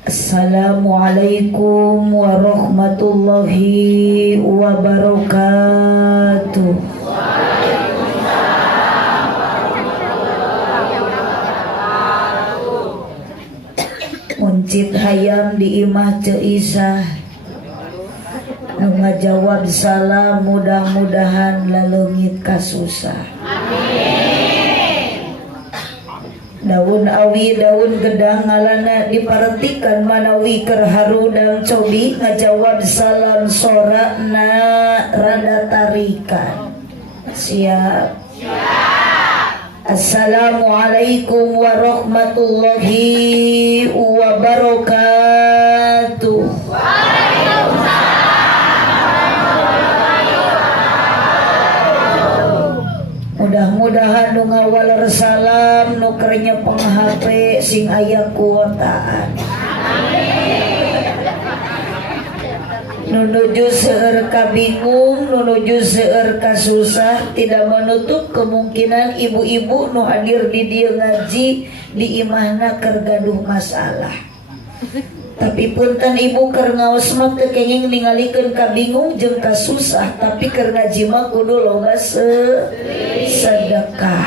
Assalamualaikum warahmatullahi wabarakatuh. Muncit hayam di imah Ceu Isah nu ngajawab salam, mudah-mudahan laleungit kasusah. Daun awi daun gedang ngalana diparetikan manawi keur harudang cobi ngajawab salam sorana rada tarikan. Siap. Assalamualaikum warahmatullahi wabarakatuh. Mudah-mudahan nu ngawal salam nu keur nyepeng HP sing aya kuotaan. Nu nuju seueur ka bingung, nu nuju seueur ka susah, tidak menutup kemungkinan ibu-ibu nu hadir di dieu ngaji di imahna keur gaduh masalah. Tapi punten ibu keur ngaos mah teu kenging ningalikeun ka bingung jeung ka susah, tapi keur ngaji mah kudu loba sedekah.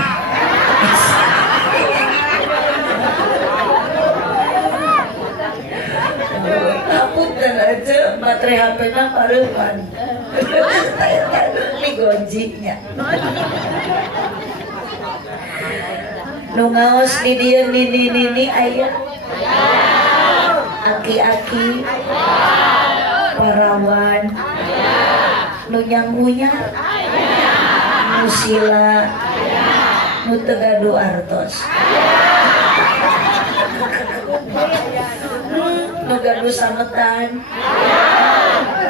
Punten aja baterai HP-na pareupan. Ini gojinya. Nu ngaos di dieu nini aya. Aki-aki, parawan, nu nyanggunya, nu sila, nu teu gaduh artos, nu gaduh sametan,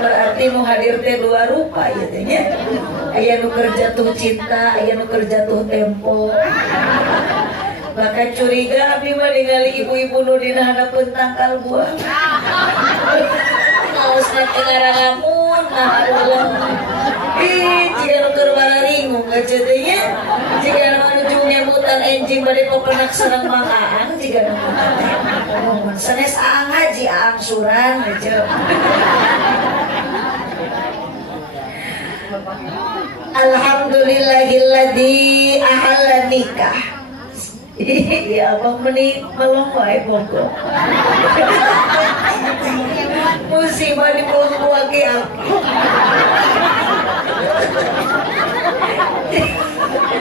berarti nu hadir teh dua rupa ya teh nya. Aya nu keur jatuh cinta, aya nu keur jatuh tempo. Maka curiga abdi mah ningali ibu-ibu nu dina hadapeun tangkal buah. Ngaosna teh ngarangamun, Allah. Jika nu keur bararingung aja teh nya. Jika nu nuju nyebutan enjing bade pepenak sareng makaan jika nu teh. Sanes aang haji aang suran aja. Alhamdulillahilladzi ahalla nikah. Ya abang meni melombai pokok. Musibah di punggu aki-aki.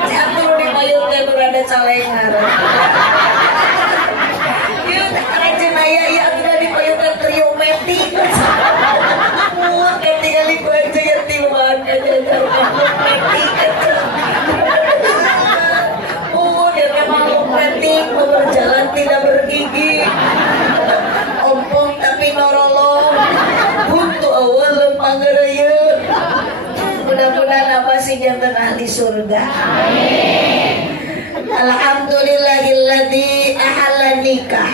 Jatuh di payung dan berada calengar. Yuk rajin ayah ya kita di payung dan triometik. Kan tinggal ibu aja yang timuan aja triometik. Berjalan tidak bergigi, ompong tapi norolong, buntu awal lempang geraya. Mudah-mudahan apa sih jantan ahli surga. Alhamdulillahilladzi ahalla nikah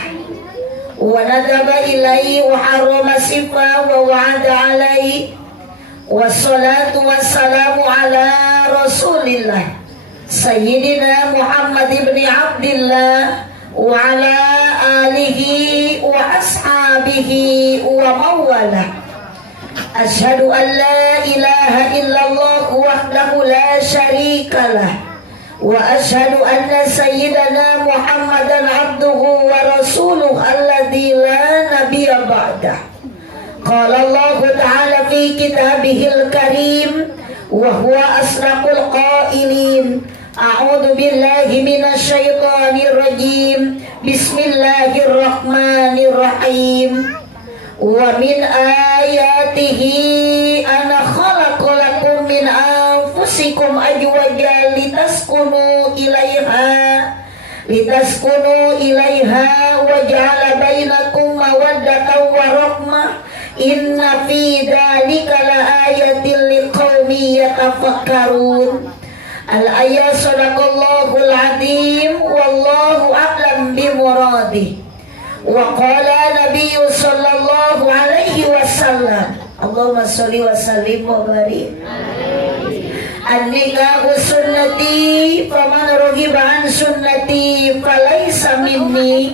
wa nadaba ilaihi wa harrama sifa wa wa'ada alaihi wassalatu wassalamu ala rasulillah Sayyidina Muhammad ibn Abdillah wa ala alihi wa ashabihi wa mawalah. Asyhadu an la ilaha illallah wahdahu la syarikalah wa asyhadu anna sayyidana Muhammadan abduhu wa rasuluh alladzi la nabiyya ba'dah. Qala Allah ta'ala fi kitabihil karim wa huwa asraqul qailin. A'udzu billahi minasyaitonir rajim. Bismillahirrahmanirrahim. Wa min ayatihi ana khalaqalakum min anfusikum azwajan litaskunu ilaiha wa ja'ala bainakum mawaddatan wa rahmah. Inna fi dzalika laayatin liqaumin yatafakkarun. Al-ayat sadaqallahul azim wallahu a'lam bimuradih. Wa qala nabiyyu sallallahu alaihi wasallam, Allahumma sholli wa sallim wa barik. An-nikahu sunnati faman raghiba an sunnati falaysa minni.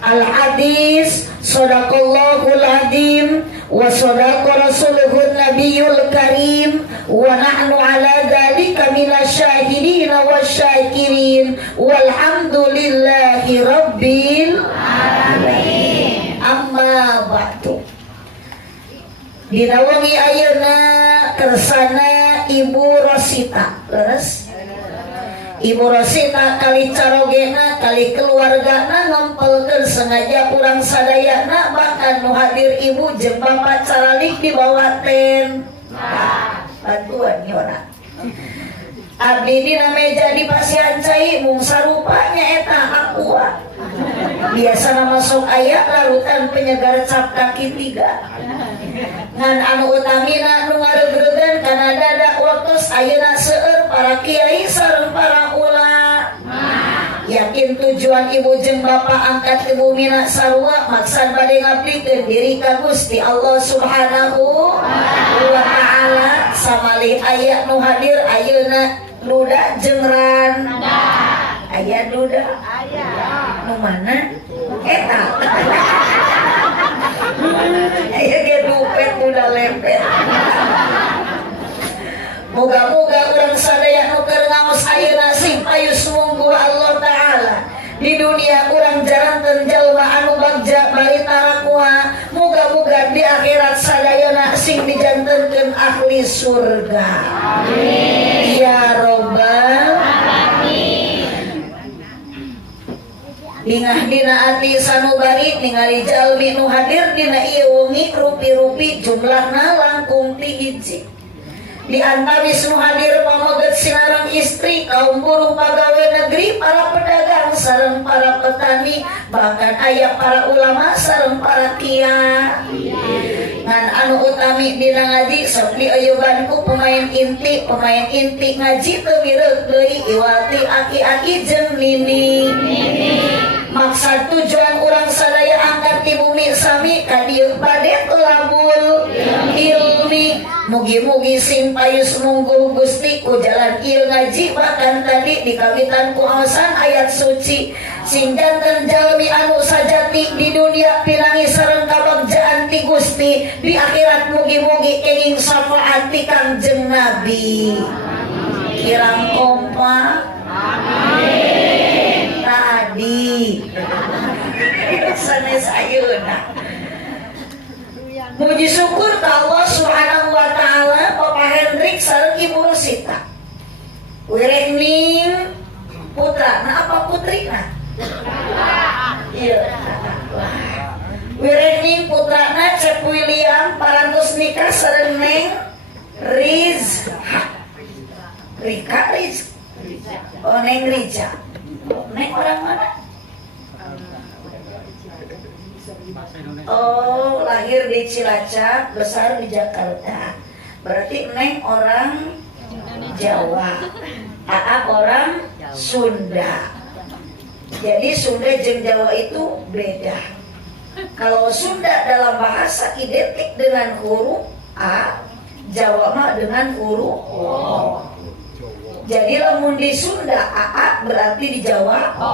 Al-hadis Sadaqallahul azim wa sadaqa rasuluhun nabiyul karim wa nahnu ala dzalika minasyahidin wasyakirin walhamdulillahi rabbil alamin. Amma ba'du. Dinawangi ayeuna kersana Ibu Rosita. Leres Ibu Rosita kali carogena kali keluargana ngempelkeun sengaja kurang sadayana bahkan nu hadir ibu jeung bapak caralik di bawah ten bantuan nyora abdi dina meja di pasihan cai mung sarupanya eta aqua biasana masuk aya larutan penyegar cap kaki 3 ngan anu utamina nu ngaregreugeun kana dada waktos ayeuna seueur para kiai sareng para ulama yakin tujuan ibu jeung bapak angkat ke bumi na sarua maksud bade ngabdikeun diri ka Gusti Allah Subhanahu wa taala samalih aya nu hadir ayeuna duda jeung ran aya duda aya nu mana eta aya ge dupet udah lempet. Moga-moga urang sadaya nu keur ngaos ayeuna sing payus mungguh Allah taala di dunia urang jarankeun jalma anu bagja barita kuah moga-moga di akhirat sadayana sing dijantenkeun ahli surga amin ya robbal alamin. Dingah dina ati sanubari ningali jalmi nu hadir dina ieu wengi rupi-rupi jumlahna langkung 3 hiji. Di antara nu hadir pamoget sinarang istri, kaum buruh pegawai negeri, para pedagang sareng para petani, bahkan aya para ulama sareng para kiai. Ngan anu utami dina ngaji sok diayobanku pemain inti ngaji teu mireug deui iwati aki-aki jeung nini. Maksud tujuan urang sadaya angkat ti bumi sami ka dieu bade labul ilmi. Mugi-mugi sing payus mungguh Gusti ku jalan ieu ngaji bahkan tadi dikawitan ku aosan ayat suci sing janten jalmi anu sajati di dunia pinangi sareng kabagjaan ti Gusti di akhirat mugi-mugi kenging syafaat ti Kangjeng Nabi kirang kompak amin tadi sanes ayeuna. Muji syukur ka Allah Subhanahu wa taala Papa Hendrik sareng Ibu Rosita. Wirengning putra, nah apa putrina? Iya. Wirengning putrana Cep William parantos nikah sareng Neng Rika. Oh Neng Riza. Neng orang mana? Oh, lahir di Cilacap, besar di Jakarta. Berarti Neng orang Jawa, Aa orang Sunda. Jadi Sunda jeung Jawa itu beda. Kalau Sunda dalam bahasa identik dengan huruf A, Jawa mah dengan huruf O. Jadi lamun di Sunda Aa berarti di Jawa O.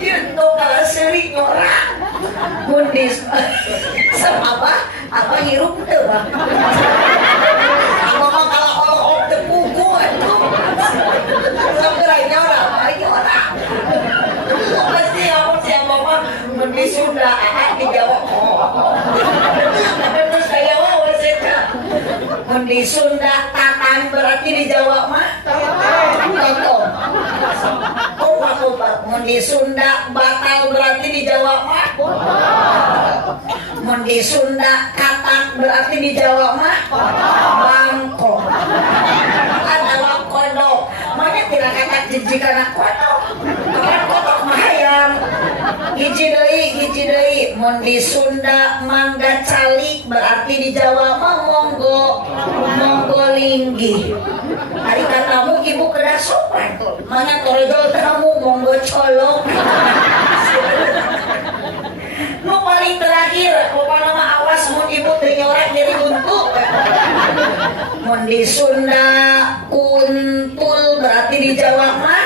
Itu kalau sering orang mundis sama apa hirup tuh bang apa kalau orang tepugu itu sebenarnya orang pasti aku siapa mah mundis Sunda di Jawa terus saya wasita mundis Sunda tatang berarti di Jawa mah contoh mun di Sunda batal berarti di Jawa mah mun di Sunda katak berarti di Jawa mah bangkok adalah kodok makanya tidak katak jijik anak kodok kan kodok mah hayam hiji deui mun di Sunda mangga calik berarti di Jawa mah monggo linggih. Hari katamu ibu kedah sopan mana toredol kamu monggo colok. Nu paling terakhir pokoknya mah awas mun ibu teu nyorak jadi buntu. Mun di Sunda kuntul berarti di Jawa mah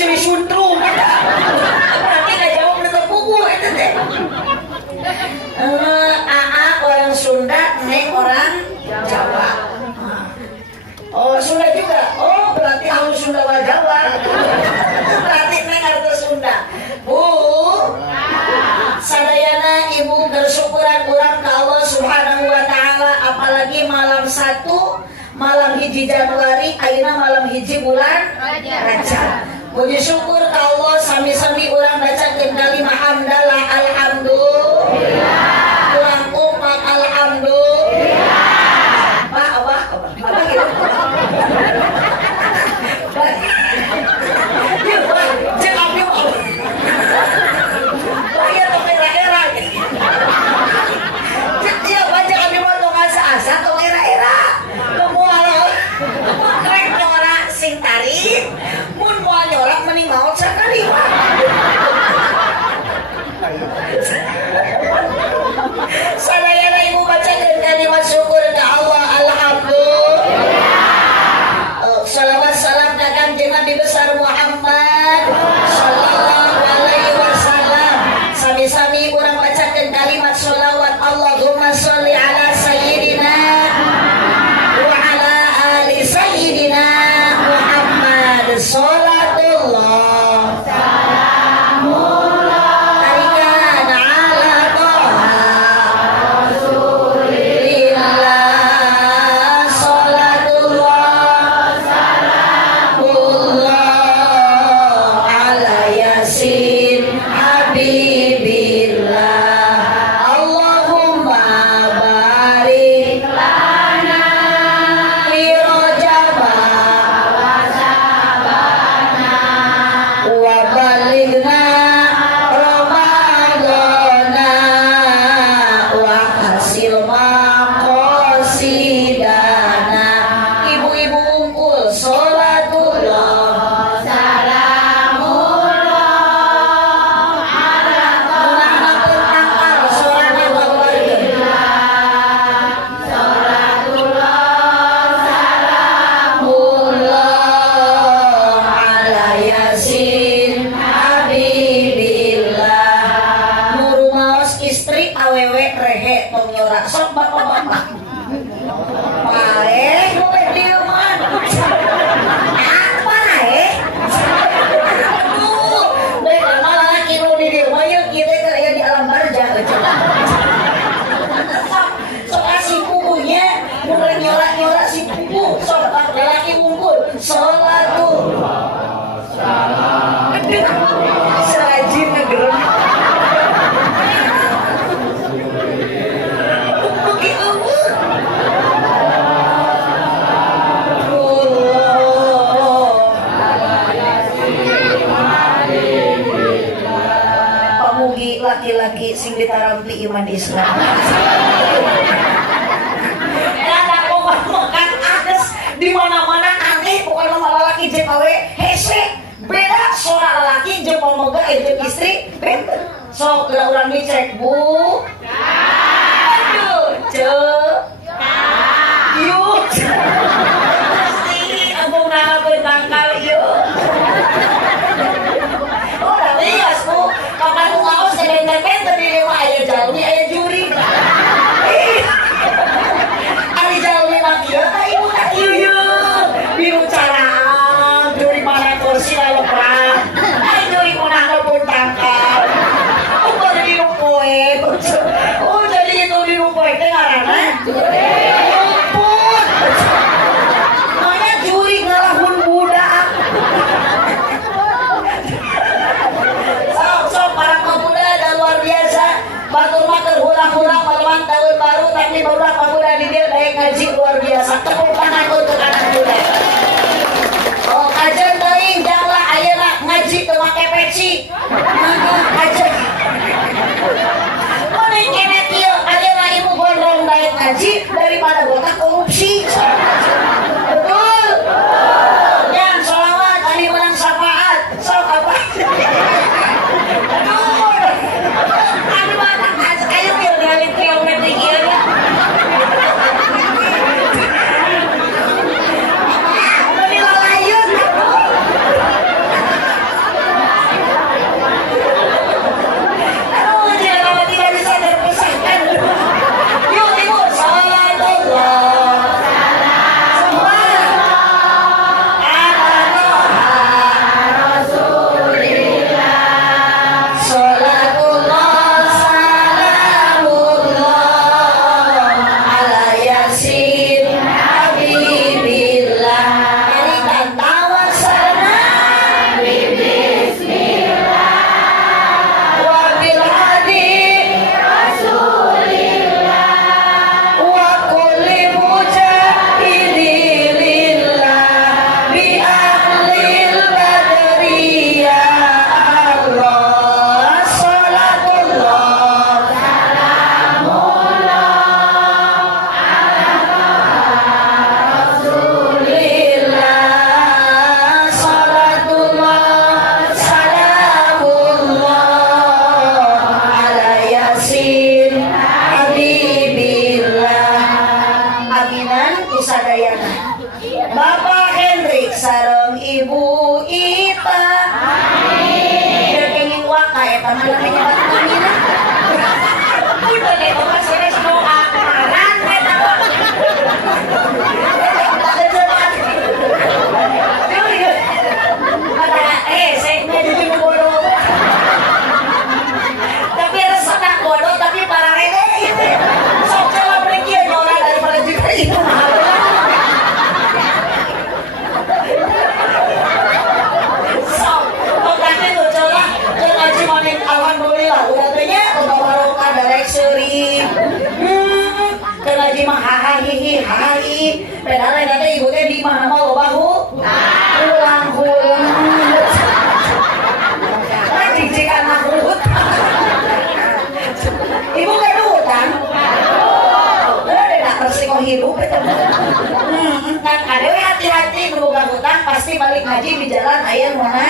ciri suntrum. Berarti nggak jawab dengan buku itu teh. AA orang Sunda, Neng orang Jawa. Oh Sunda juga. Oh berarti halus Sunda wa Jawa. Berarti Neng harus Sunda. Bu, sadayana ibu bersyukuran kurang ke Allah Subhanahu wa Ta'ala, apalagi malam 1 malam hiji Januari, ayeuna malam hiji bulan Rajab. Puji syukur ke Allah, sami-sami urang bacakeun kalimah hamdalah alhamdulillah. Ulang kompak alhamdulillah. Apa gitu. Yuk, cek abdi mau. Bayar ke era-era. Cek dia baca abdi mau tong asa-asa tong era-era. Krek nyorak sing tarik mun moal nyorak mending maot sakali. Sadayana ibu bacakeun kalimat syukur ke Allah alhamdulillah. Salawat salam ka Kanjeng Nabi besar Muhammad sallallahu alaihi wasallam. Sami-sami urang bacakeun kalimat sholawat Allahumma sholli ala sayyidina Sayyidina Muhammad sholatullah salamullah tarikan ala toha rasulillah sholatullah salamullah ala yasin habibillah Allahumma barik lana wabalighna Ramadana wa hasil maqasidana. Ibu-ibu unggul sholatullah salamullah ala sholatullah salamullah ala yasin habibillah. Nuru maos istri awewe rehe tong nyorak sok bapak-bapak pae gue dieuman apa rahe aduh baik malah laki nu di dieu mah yeuh kieu teh aya di alam barja sok si pupunya mulai nyorak-nyorak si pupu sok lelaki unggul sholatullah serajin ngegerem begitu pamugi laki-laki sing ditarampi iman Islam. Makan ages di mana-mana aneh pokoknya malah laki jeung awe hese beda soal laki jeung pamoga jeung istri beda. Sok urang dicek bu. Aduh, yuk. Si abang nalakeun tangkal yuk. Oh, tapi ya bu, kapan nu ngaos benter-benter di leuwih aya jalmi aya juri. Ari jalmi mah kieu tah ibu tah ieu. Biru caraan juri mana kursi lalu perang. Ari juri munah pun tangkal. Oh, baru di poe. Oh, jadi itu di poe teh ngaranna juri. Ampun. Namanya juri ngalahun budak. Sok para pemuda dan luar biasa. Batur mah keur hura-hura malawan tahun baru tapi barudak pemuda di dieu daek ngaji luar biasa. Tepuk tangan untuk anak muda. Oh, kajen teuing janglah ayeuna ngaji teu make peci. Kajen. Mending kene kieu ayeuna ibu gondrong daek ngaji daripada botak korupsi. Betul. Yang sholawat tadi menang syafaat. Sok apa? Aduh, ayo biar ngalit kilometer kieu ya. Ibu Ita. Amin. Kenging waka eta mah namanya batunina. Udah deh Bapak seres doa marang eta. Saya jadi bodoh. Tapi resep bodoh tapi para rene. Sok coba pergi nyola daripada juga itu mahal. Sok, pokoknya tuh coba ngaji manin alhamdulillah udah tanya udah barokah dari seri. Ngaji mah hahaha hahaha. Padahal nanti ibu teh di mana mau bahu? Ulang. Lagi jika anak hutang. Ibu gak ada hutang? Udah gak bersikoh hidup itu. Kan ada hati-hati berubah hutang pasti balik ngaji di jalan ayah mana?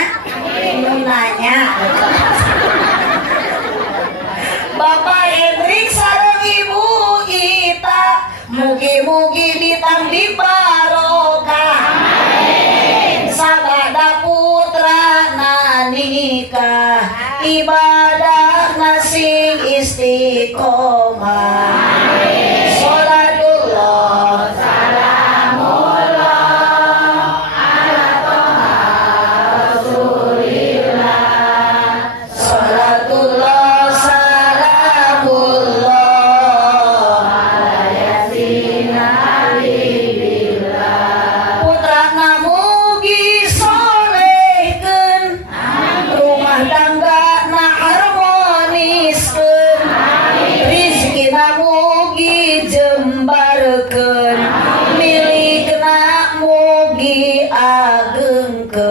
Nanya. Bapak Hendrik sareng Ibu Ita, mugi-mugi ditampi barokah. Sabada putra nanikah, ibadah nasing istiqomah. Sholatullah salamullah ala toha rasulillah. Sholatullah salamullah ala yasin habibillah. Putra namugi solehkeun, rumah tangga na harmoniskeun, rizki namugi jembarkeun, milikna mugi agengkeun.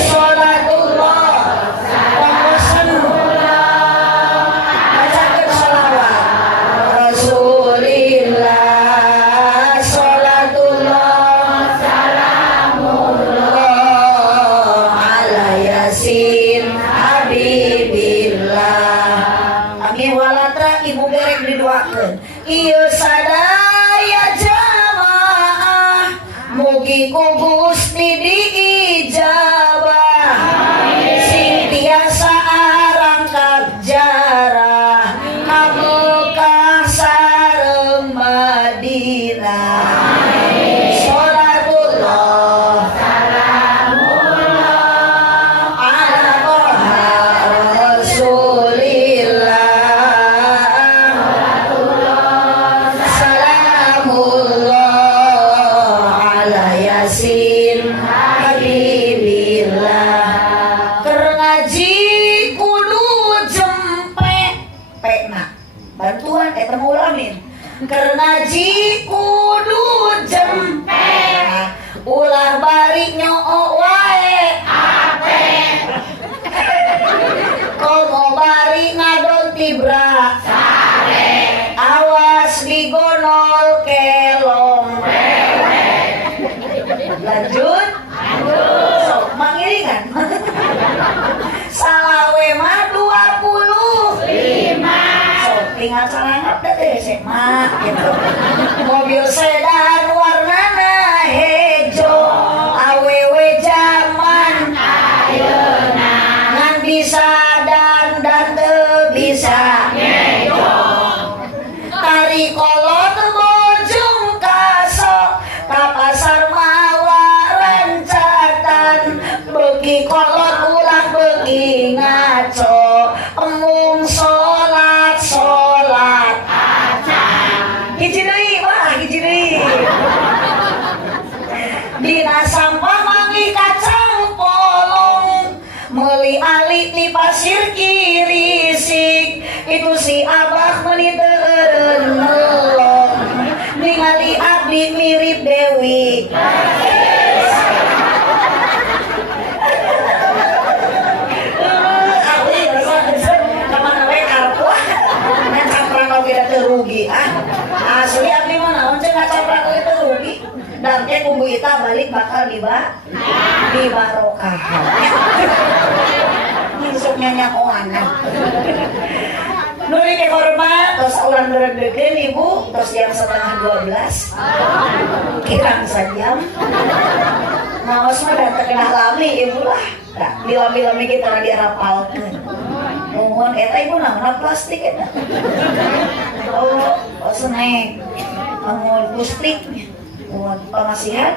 Sholatullah bacakeun sholawat Rasulillah. Sholatullah salamullah ala yasin habibillah. Amin walatra ibu gerek didoakeun. Ieu sadaya jamaah mugi ku Gusti diijabah. Sing tiasa arangkat jarah ka Mekah sareng Madinah. Sholatullah salamullah ala toha rasulillah. Salamullah ala yasin habibillah. Keur ngaji kudu jempe pena bantuan eta mulamin. Keur ngaji kudu jempe ulah bari nyoo wae ape. Komo bari ngadon tibra sare, awas digonol kelong wewe. Lanjut sok mangiringan. Salawe mah 25. Sok tinggal salangat deh sih mah gitu. Mobil sedan warnana hejo, awewe zaman ayeuna ngan bisa dan teu bisa ngejo. Tari kolot bojong kaso ka pasar mawa rancatan, beuki kolot ulah beuki ngaco, emung salat acan. Hiji deui wah hiji deui. Dina sampah mangi kacang polong, meuli alik di pasir kirisik, itu si abah meuli teu eureun melong, ningali abdi mirip Dewi. Abdi resep kamana we kartu ngan camprak oge da teu rugi asli abdi mah naon ceuk camprak oge teu rugi. Dan teh kubu ita balik bakal dibarokahan. Insuk nyanyak oanan. Nuri ke hormat, terus orang degen ibu, terus jam setengah 12, kirang sejam. Ngawas mah datang kena lami ibu lah, di lami-lami kita dia rapalkan. Mohon eta ibu nama plastik eta. Oh snack, mohon plastik, mohon pengasihan,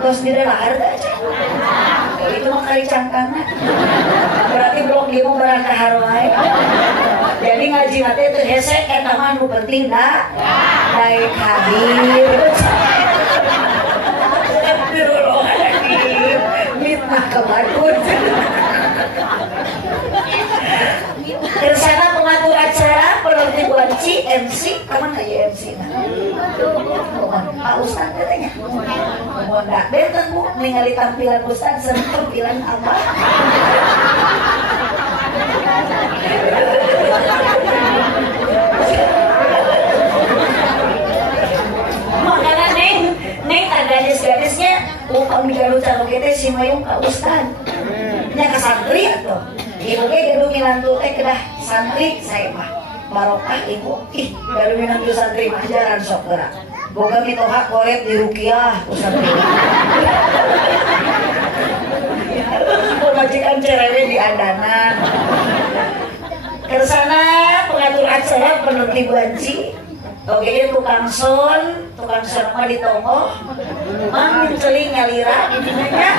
terus di dalam harga aja. Itu mah kali cangkangna. Berarti blok dia mau berangkat haruai. Jadi ngaji nanti itu hesek eta mah nu penting dah baik hadir. Astagfirullahaladzim, mitnah kebakut. Tersana pengatur acara peneliti buanci MC, kapan kayak MC nah? Pak Ustad katanya. Mohon dak benten bu, ningali tampilan Ustad serta tampilan apa? Makanya neng ada gadis-gadisnya upang digalu calo kita si mayung Pak Ustad. Nya ke santri atau? Ibu ke gedung minantu teh kedah santri saya mah barokah ibu ih gedung minantu santri mah jaran sok gerak boga mitoha koret di rukiah santri pemajikan cerewe di andanan kersana pengatur acara peneliti banci oke tukang son mah ditongo mang celing ngalira intinya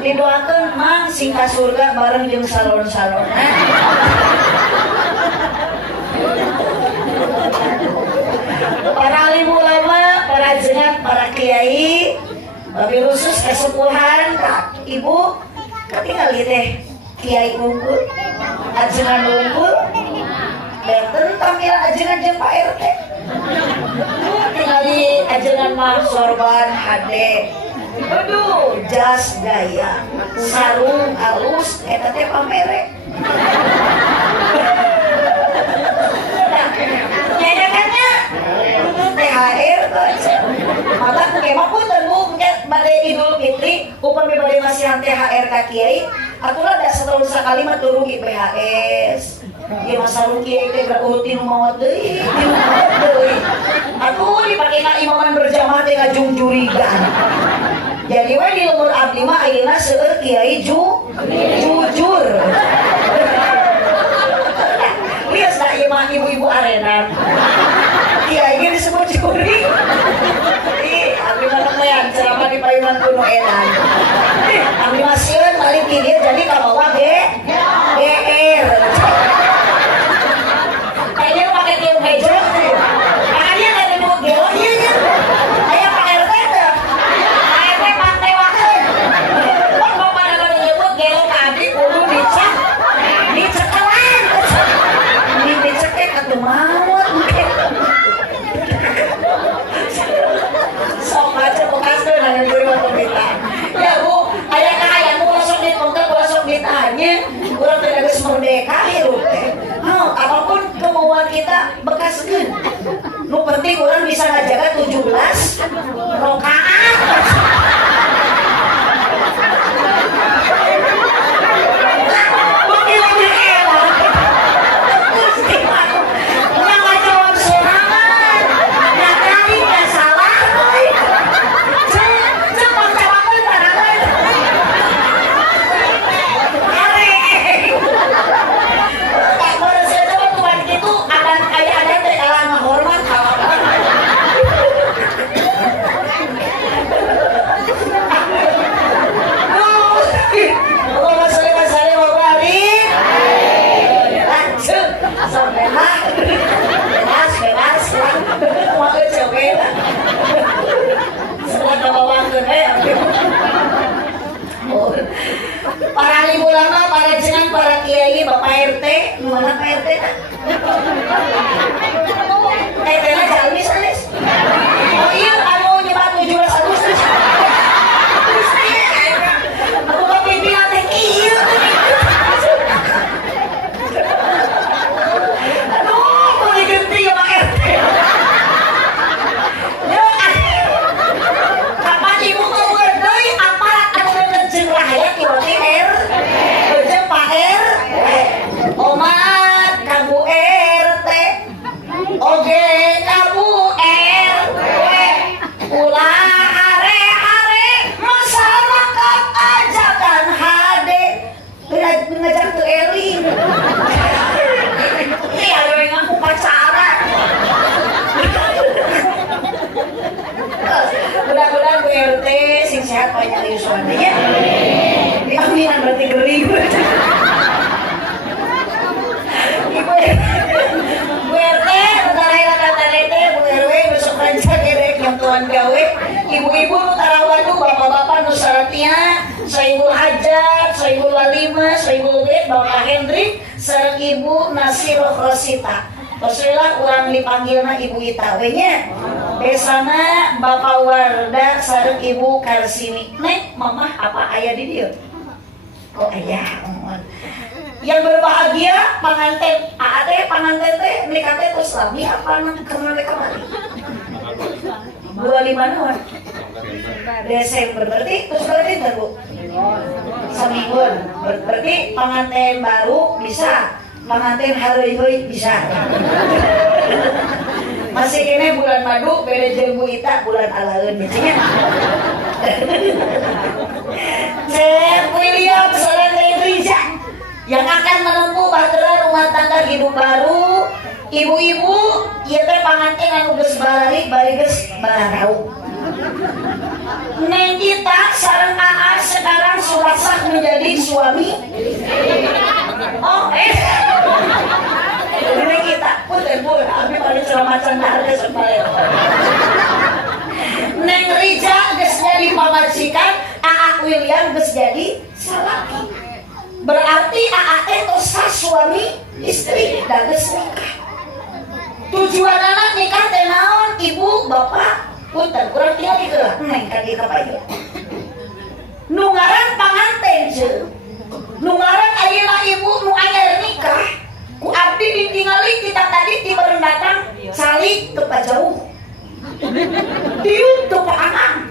didoakan mang singka surga bareng jeung salon-salon para alim ulama, para jengat, para kiai wabil khusus kesepuhan kak ibu ketinggal teh kiai unggul ajengan unggul benten tampilan ajengan jeung Pak RT tinggal di ajengan mah sorban hade aduh jas gaya sarung halus eta teh pamere nyanyakannya THR maka kemah pun tentu bade Idul Fitri upami bade masihan THR ka kiai atulah da setahun sakali mah turun IPHS ya masa lu kiai teh berutin maot deui atuh dipake ka imaman berjamaah teh ngajung jurigan jadi we di lumur abdi mah ayeuna seueur kiai jujur lihat da ieu mah ibu-ibu arenan kiai ge disebut juri ih abdi mah nemean ceramah di payunan kuno edan abdi mah sieun balik ki dieu jadi ka bawah GR kayaknya pakai tiung hijau makanya nggak ada dua gelo iya nya kayak Pak RT tuh Pak RT pantai wakil kok pada pada nyebut gelo tadi kudu dicekelan dicekek atau maut sok aja bekas tuh nanya gue waktu kita ya bu ayah kaya mau langsung ditonton langsung ditanya kurang tidak bisa merdeka hidup apapun kemauan kita bekaskeun nu penting orang bisa ngajaga 17 rakaat para alim ulama, para jenang, para kiai, bapak RT, mana Pak RT? RT-nya jalmi sanes. Oh iya, anu nyebat 17 Agustus. Aku mah pimpinan teh kieu. Aduh, boleh ganti ya Pak RT. Kapan ibu mau deui aparat anu ngejeng rakyat di R? Pak R, Omat, Kang Bu R, suaminya. Diaminan berarti gering. Ibu RT, Bu RW besok rancang gerek yang tuan gawe. Ibu-ibu tarawadu, bapak-bapak nusaratia, Saibul Hajat, Saibul Walima, Saibul Bed, Bapak Hendrik, sareng Ibu Nasiroh Rosita. Teruslah orang dipanggilna Ibu Itawenya. Besana Bapak Warda sareng Ibu Karsini. Nek, Mama apa ayah di dia? Oh ayah. Yang berbahagia pengantin AAT pengantin teh nikah teh terus lami apa kemana kemari 25 naon Desember berarti terus berarti Bu seminggu berarti pengantin baru bisa pengantin hari bisa masih kene bulan madu beda jeung Bu Ita bulan alaeun biasanya Chef William sareng Rija yang akan menempuh bahtera rumah tangga hidup baru. Ibu-ibu ieu teh pangantin anu geus bari geus barau. Neng kita sareng AA sekarang sudah sah menjadi suami. Oh Neng kita punten Bu, abi paling selamacan harga sebalik. Neng Rija geus jadi pamajikan, AA William geus jadi salaki. Berarti AAT itu sah suami istri dan nikah. Tujuan anak nikah teh naon? Ibu, bapak, punten kurang tinggal di gelah neng ka dieu kapayo. Nu ngaran panganten je. Nu ngaran ayeuna ibu nu anyar nikah. Ku abdi ditingali kita tadi ti merendahkan salik teu pajauh. Dieu teu paangan.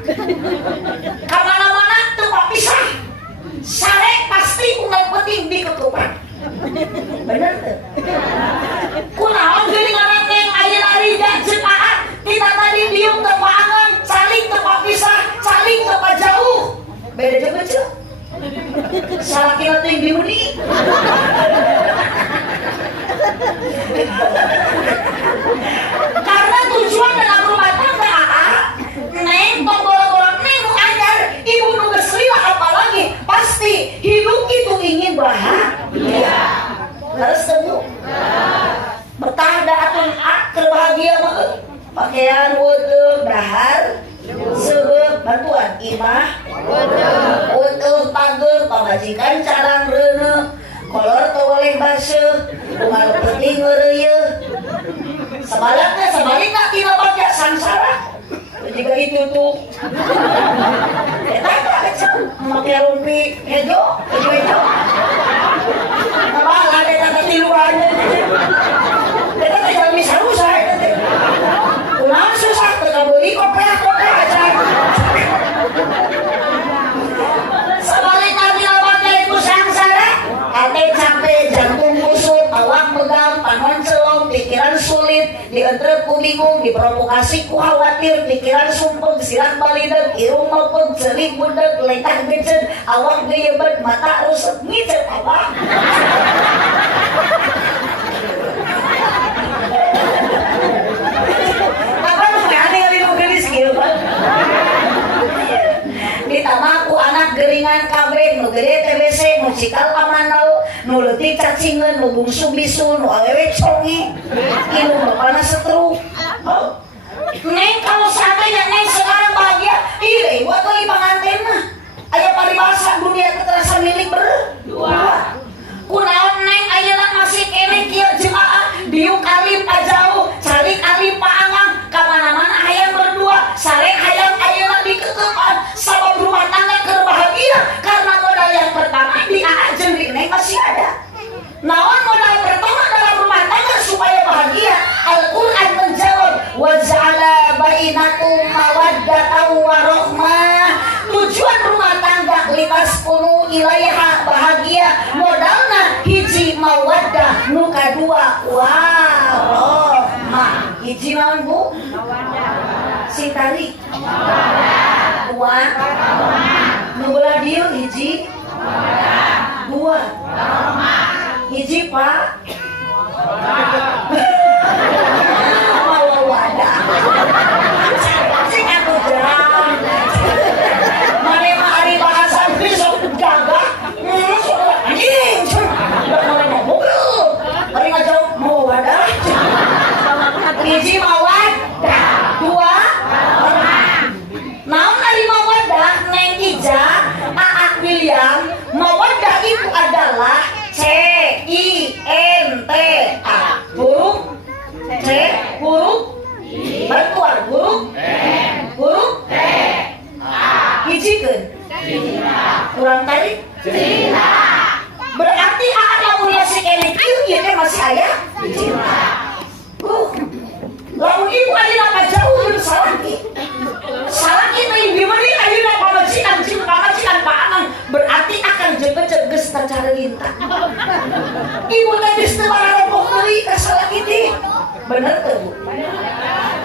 Ka mana-mana teu papisah. Sare pasti unggah penting di ketupat. Bener tuh. Kunaon geuningan neng ayeuna Rija jeung AA kita tadi diung teu paangan, saling teu papisah, saling teu pajauh. Beda jeung beujeuh. Salakina teh diuni. Karena tujuan dalam rumah tangga AA, neng tong neng nu anyar, ibu nu geus lila apalagi pasti hidup itu ingin bahagia. Harus tentu. Betah da atun bahagia mah pakaian weuteung dahar seueur bantuan imah weuteung pageung pamajikan carang reuneu kolor teu boleh baseuh kumaha penting ngeureuyeuh sabalatna sabalikna tina bagja sangsara jika itu tuh eta make rumpi hejo apa ada kata tiluan eta teh jalmi sarusa eta teh kunaon susah teu kabeuring kopea aja sabalikna tina bagja itu sangsara ate capek jantung kusut awak megang panon celong pikiran sulit dientrep ku bingung diprovokasi ku khawatir pikiran sumpeng silang balideg irung mapeg celik budeg lekah gecet awak geuyeubeut mata rusep ngicet apa apa nu aneh kali nu geulis kieu ditambah ku anak geringan kabeh nu gede TBC nu cikal amanau nu leutik cacingeun nu bungsu bisu nu awewe congi ieu bapana setruk. Neng kalau seandainya neng sekarang bahagia ih buat lagi pengantin mah aya paribasa dunia terasa milik berdua kunaon neng ayeuna masih kene kieu jeung AA diuk alim pajauh calik alim paangang ka mana-mana hayang berdua sare hayang ayeuna dikeukepan sabab rumah tangga keur bahagia karena modal yang pertama di AA jeung di neng masih ada. Naon modal pertama dalam rumah tangga supaya bahagia? Al-Quran menjawab wa ja'ala bainakum mawaddatan wa rahmah. Tujuan rumah tangga litaskunu ilaiha bahagia modalna hiji mawaddah nu kadua warahmah. Hiji naon Bu? Mawaddah. Sitari. Mawaddah. Dua. Warahmah. Nu belah dieu hiji. Mawaddah. Dua. Warahmah. Hiji Pak mawadah sing atuh jarang mane mah ari itu adalah C-I-N-T-A. Huruf C, huruf bantuan, huruf huruf hijikeun kurang tarik berarti akan lamun si kene kieu ieu teh masih aya cinta. Lamun ibu ayeuna ka jauh jeung salaki teh ieu mah ayeuna pamajikan cinta pamajikan paanang berarti akan jeung geus tacareuita. Ibu teh geus teu mararempok deui ka salaki teh. Bener teu Bu?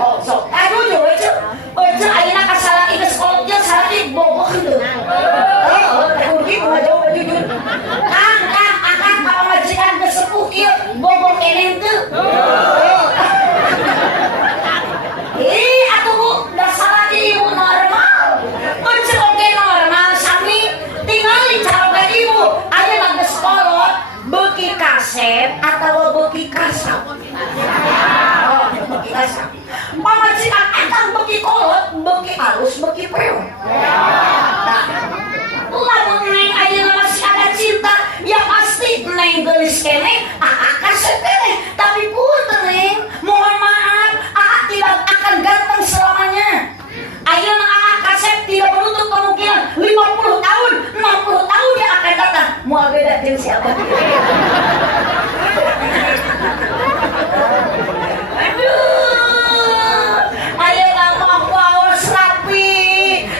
Oh, sok. Aduh yo ece ayeuna ka salaki geus kolot jeung salaki bobok teu. Rugi mah jauh jujur. Kang akang ka pamajikan geus sepuh kieu bobok keneh teu. Atuh Bu, da salaki ibu normal. Ece oge normal sami tingali cara ibu ayeuna geus kolot beuki kaset atawa beuki kasap. Pamajikan akang beuki kolot, beuki alus, beuki peong. Nah, lamun neng ayeuna masih ada cinta, ya pasti neng geulis keneh, kasep keneh. Tapi punten neng, mohon maaf, tidak akan ganteng selamanya. Ayeuna kasep tidak menutup kemungkinan 50 tahun, 60 tahun yang akan datang. Moal beda jeung siapa?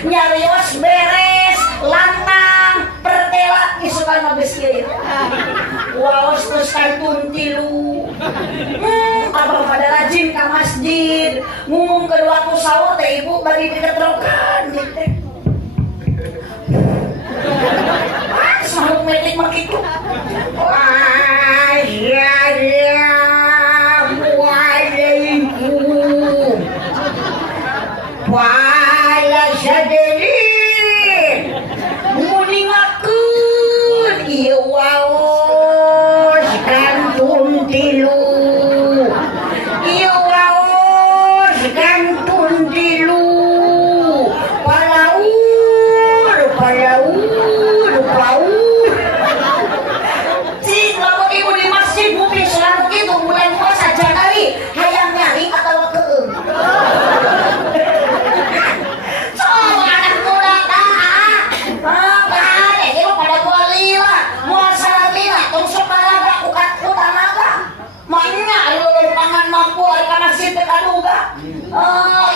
Nyarios beres, lantang, pertela, isukan mah geus kieu. Waos terus kantun tilu. Abang pada rajin ka masjid, ngumum kedua ku sahur teh ibu bari diketrokan gitu. Sahur metik mah kitu. Waalaikumsalam. Wala sadari muningakeun ieu waos kantun tilu ieu waos kantun tilu palaur cik lamun ibu di masjid mungkin selalu gitu bulan puasa Januari hayang nyari atau keum. Mampu karena si tekaduga.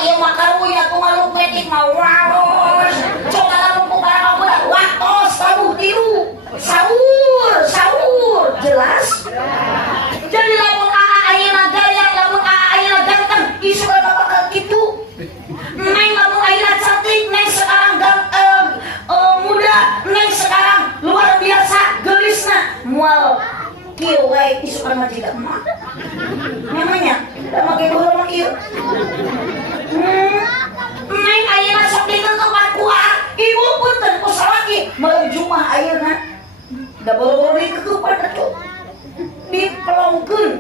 Iya makarunya tuh maluk medik mau waos. Coba lamun ku barang budak waktos tabuh tilu. Sahur. Jelas? Jadi lamun ayeuna gaya, lamun ayeuna ganteng, isu kana bakal kitu. Neng lamun ayeuna cantik, neng sekarang ganteng, muda, neng sekarang luar biasa geulisna. Moal kieu wae isu kana majikan mah. Namanya, tak pakai bola mah kieu. Neng ayeuna sok ditentukan kuat, ibu punten ku salaki malam Jumat ayeuna. Da boro-boro diketupan atuh. Dipelongkeun,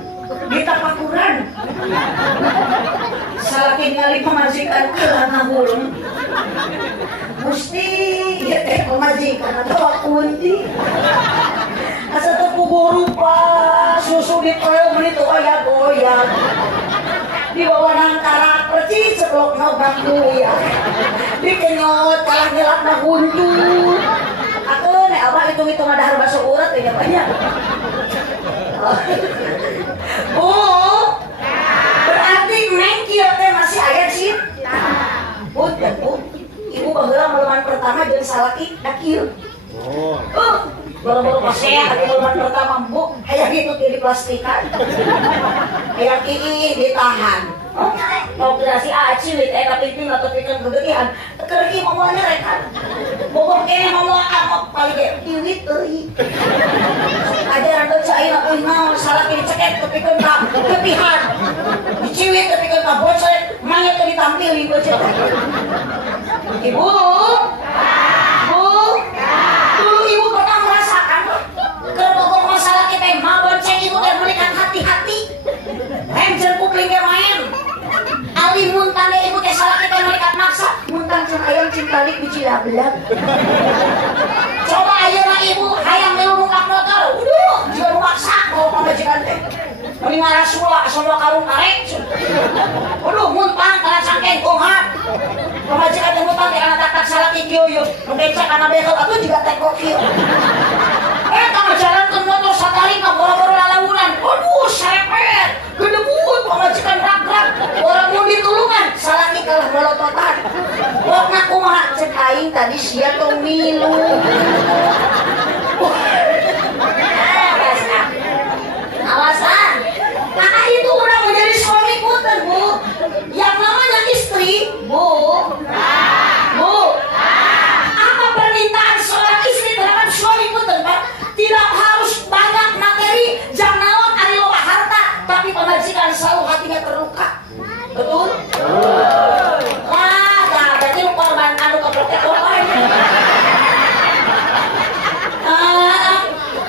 ditapakuran. Salaki ningali pamajikan keulana hulung. Gusti, ieu teh pamajikan atuh kunti. Asa teu kuburu pa susu dipeung meuni teu aya goyang. Di bawah nangkara percis ceplok nobrak kuya. Dikenyot kalah ngelapna huntu. Atuh nek abah hitung-hitung ada basa urat teh banyak. Berarti neng kieu teh masih aya cinta. Punten Bu, ibu baheula meleman pertama jeung salaki da kieu. Boro-boro pasea di bulan pertama Bu, hayang gitu di plastikan. Hayang kieu ditahan. Mau gerasi aci lit eta piting atau piting gedegian. Keur ieu moal nyerekan. Bobok kene moal apa paling ge iwit euy. Ajaran teu caina euy naon salaki diceket kepikeun ka kepihan. Diciwit kepikeun ka bocet, mangnya teu ditampili bocet. Ibu. Dulu ibu pernah merasakan kerbogor masalah kita mabonceng ibu dan berikan hati-hati. Renjen kupling yang main. Ali muntan ibu teh salah kita berikan maksa. Muntan cen ayam cintalik biji labelan. Coba ayeuna ibu hayang melu sarung karek. Aduh muntang kana sangkeng kumaha. Pamajikan teh muntang teh kana tak salaki kieu yeuh. Nu becak kana bekel atuh juga teko kieu. Tangga jalan ke motor satali ka boro-boro lalaunan. Aduh serepet. Gedebut pamajikan rak-rak. Orang mun ditulungan salaki kalah melototan. Pokna kumaha cek aing tadi sia tong milu. Awasan. Kakak itu udah menjadi suami punten, Bu. Yang namanya istri, Bu. Bu. Apa permintaan seorang istri terhadap suami punten, Pak? Tidak harus banyak materi, jang naon ari loba harta, tapi pemajikan selalu hatinya terluka. Betul? Nah, berarti lu korban anu keprotek korban.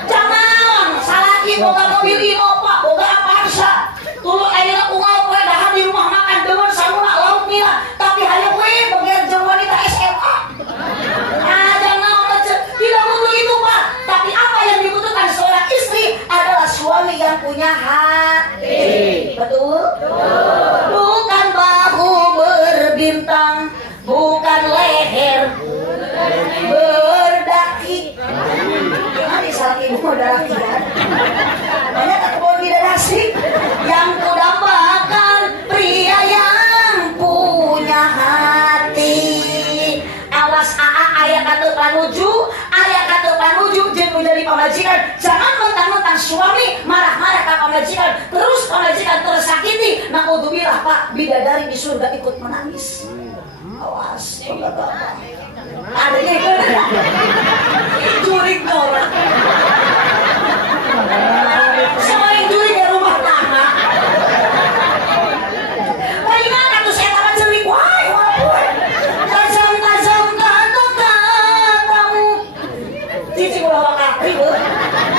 Jangan salaki boga mobil Innova, boga Avanza. Tuluy ayeuna unggal poe dahar di rumah makan deun samuna lauk nila, tapi hayang we beger jeung wanita SMA. Jangan tidak butuh itu, Pak. Tapi apa yang dibutuhkan seorang istri adalah suami yang punya hati. Betul? Bukan bahu berbintang, bukan leher berdaki. Nanti saat ibu berdaki kan? Banyak kebun bidadari yang kudambakan pria yang punya hati. Awas ayah kata panuju jeung menjadi pamajikan. Jangan mentang-mentang suami marah-marah ke pamajikan, terus pamajikan tersakiti. Naudzubillah, Pak, bidadari di surga ikut menangis. Awas, Bapak. Ada gitu. Jurik orang. Selain jurik di rumah tangga. Wah, ingat atuh saya tamat celik wae. Tajam-tajam kata-katamu. Cici ulah wakati,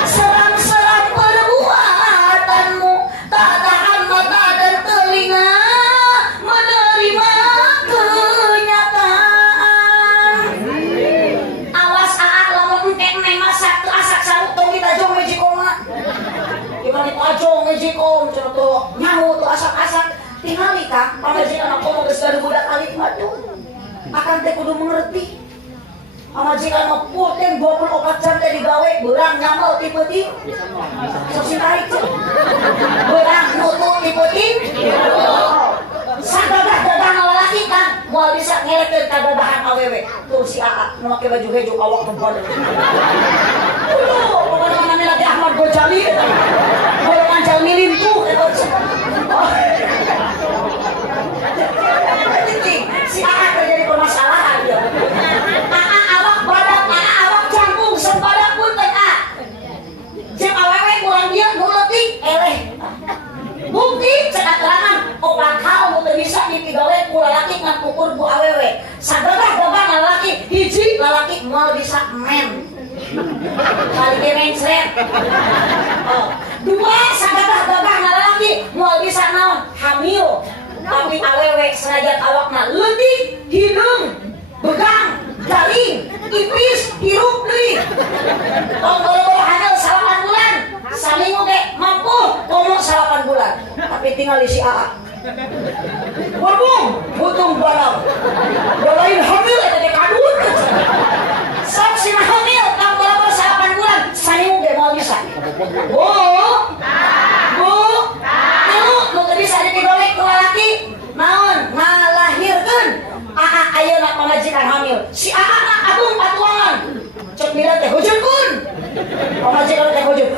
seram-seram perbuatanmu. Tak tahan mata dan telinga menerima kenyataan. Awas lamun engke neng masak teu asak saruk tong ditajong mejikoma. Gimana itu ajong mejikom cenah teu nyaho teu asak-asak. Tingali Kang, pamajikan aku geus gaduh budak alit madu. Akan teh kudu mengerti. Pamajikan mah pulten 24 jam teh digawe beurang nyamal ti peuting. Sok sintarik ceu. Beurang nutu ti peuting. Sagagah-gagah lalaki kan moal bisa ngelekeun kagagahan awewe. Tuh si Aa nu make baju hejo awak perempuan. Pokoknya mana lagi Ahmad Ghazali eta. Golongan jalmilin tuh eta. Si Aa terjadi permasalahan dia. Aa awak badak, Aa awak cangkung sembadak punten A. Jeung awewe kurang dia nu leutik eleh. Bukti cedak terangan opat hal nu teu bisa dipigawe ku lalaki ngan ukur ku awewe. Sagagah-gagah lalaki hiji lalaki moal bisa men. Kali ge mencret. Dua sagagah-gagah lalaki moal bisa naon? Hamil. Tapi awewe senajan awakna leutik, hidung, begang, garing, ipis, hirup deui. Tong boro-boro hamil 8 bulan. Saminggu ge mampu komo 8 bulan. Tapi tinggal di si Aa. Wabung, butung barang. Balain hamil eta teh kadut. Sok sina hamil tong boro-boro 8 bulan. Saminggu ge moal bisa. Bu. Nu teu bisa dipigawe ku lalaki naon ngalahirkeun Aa ayeuna pamajikan hamil. Si Aa na agung patuangan. Cek mira teh hujeunkeun. Pamajikan teh hujeun.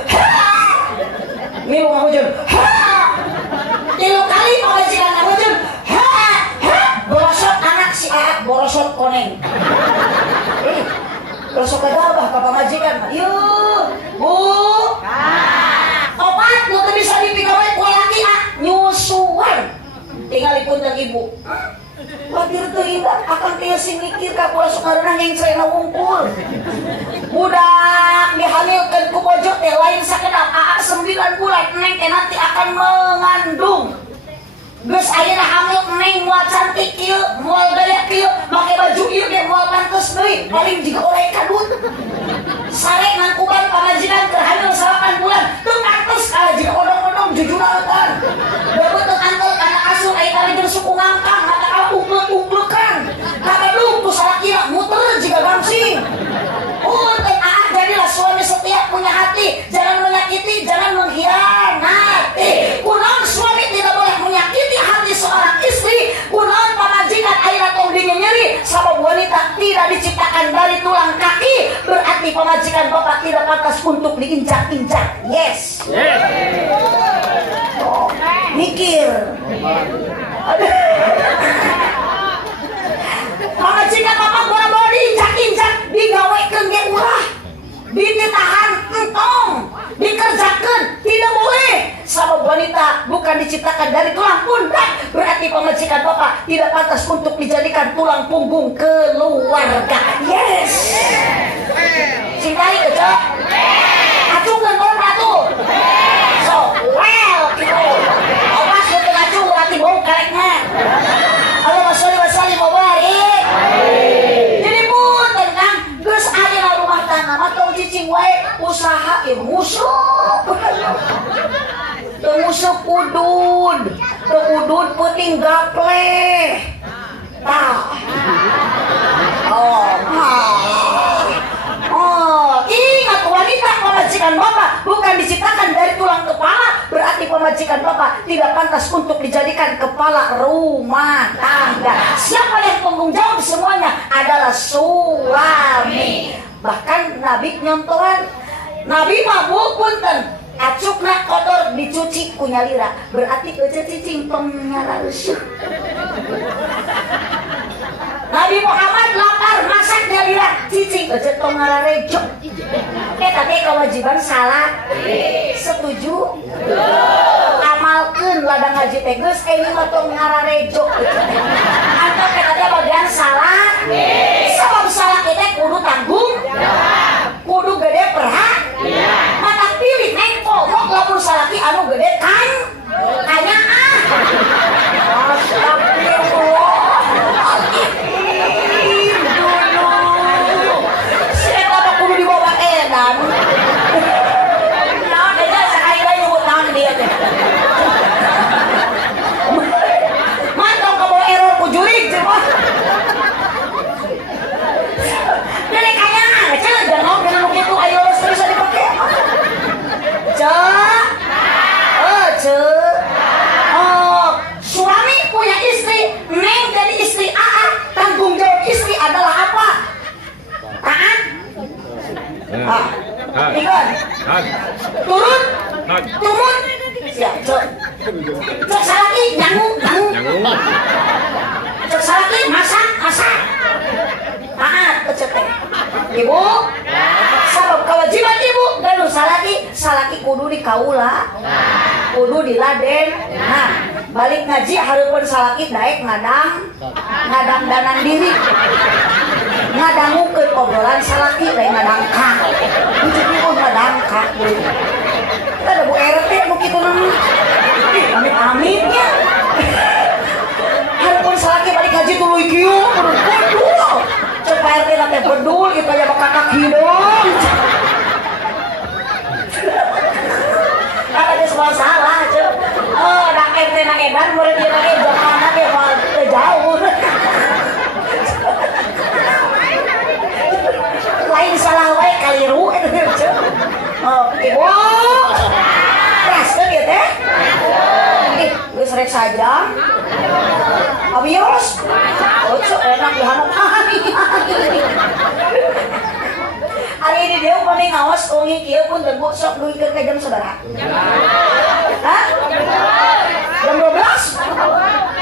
Milu ngahujeun. Tilu kali pamajikan ngahujeun. Borosot anak si Aa borosot koneng. Borosot kagabah ka pamajikan. Yuh, Bu. Opat nu teu bisa dipigawe ku lalaki nyusuan. Tinggalipun jeung ibu. Wadir teu indah akan teu sing mikir ka kula sukarana yang saya wungkul. Budak dihamilkeun ku bojo teh lain sakedap Aa 9 bulan neng teh nanti akan mengandung. Geus ayeuna hamil neng moal cantik kieu, moal gaya kieu, make baju ieu ge moal pantes deui, paling jiga oleh kadut. Sare nangkuban pamajikan keur hamil 8 bulan, teu pantes ka jiga odong-odong jujuran. Dapat diciptakan dari tulang kaki, berarti pemajikan bapak tidak pantas untuk diinjak-injak. Yes. Oh, mikir. Pamajikan bapak bawa diinjak-injak, digawekeun ge ulah, ditahan entong, dikerjakan, tidak boleh. Sabab wanita bukan diciptakan dari tulang pundak, berarti pemajikan bapak tidak pantas untuk dijadikan tulang punggung keluarga. Yes. Cintai kecok. Acungan orang ratu. So well gitu. Awas lu ngacung hati bau kareknya. Allahumma sholli wa sallim wa barik. Jadi punten Kang, geus aya rumah tangga mah tong cicing wae usaha musuh. Musuk udud, udud puting gaple. Ingat wanita pemajikan bapak bukan diciptakan dari tulang kepala, berarti pemajikan bapak tidak pantas untuk dijadikan kepala rumah tangga. Siapa yang tanggung jawab semuanya adalah suami. Bahkan Nabi nyontohan, Nabi mabuk punten. Acukna kotor dicuci ku nyalira, berarti kece cicing tong nyala rusuh. Nabi Muhammad lapar masak nyalira, cicing kece tong ngararejo. Tapi kewajiban salat. Setuju? Amalkeun ladang haji teh geus ini mah tong ngararejo. Antep eta bagian salat. Sabab salat teh kudu tanggung. Kudu gede perhatian. Maka pilih neng pokok lamun salaki anu gede kan kanya astagfirullahaladzim dulu siapa apa kudu dibawa edan naon aja sekali lagi nyebut naon dia teh mantong kebawa error ku jurig cuma dari kanya kecil jangan dengan begitu ayo terus dipakai suami punya istri, neng jadi istri AA, tanggung jawab istri adalah apa? Taat? Ikut? Turun? Turun? Siap, cok. Cok salaki, nyangung. Cok salaki, masak. Taat, kecet. Ibu? Sabab kewajiban ibu ganu salaki kudu dikaula, kudu diladen. Nah, balik ngaji hareupeun salaki daek ngadang danan diri, ngadangukeun obrolan salaki daek ngadangka. Jadi ibu ngadangka. Kita ada Bu RT nu kitu namanya. Amit-amitnya. Hareupeun salaki balik ngaji tuluy kieu, kudu. Cek Pak RT nanti bedul, kita ya kakak hidung. Ada semua salah, cek. Oh, nak RT nak edan, murid dia nak edan, anak dia jauh. Lain salah wae kaliru, cek. Oh, ibu, keras kan ya teh? Gue rek saja. Abios. Oh, cok enak dihanap. Hari ini dia upami ngawas kongi kieu pun teu sok duikeun ka jam sabaraha? Hah? Jam 12?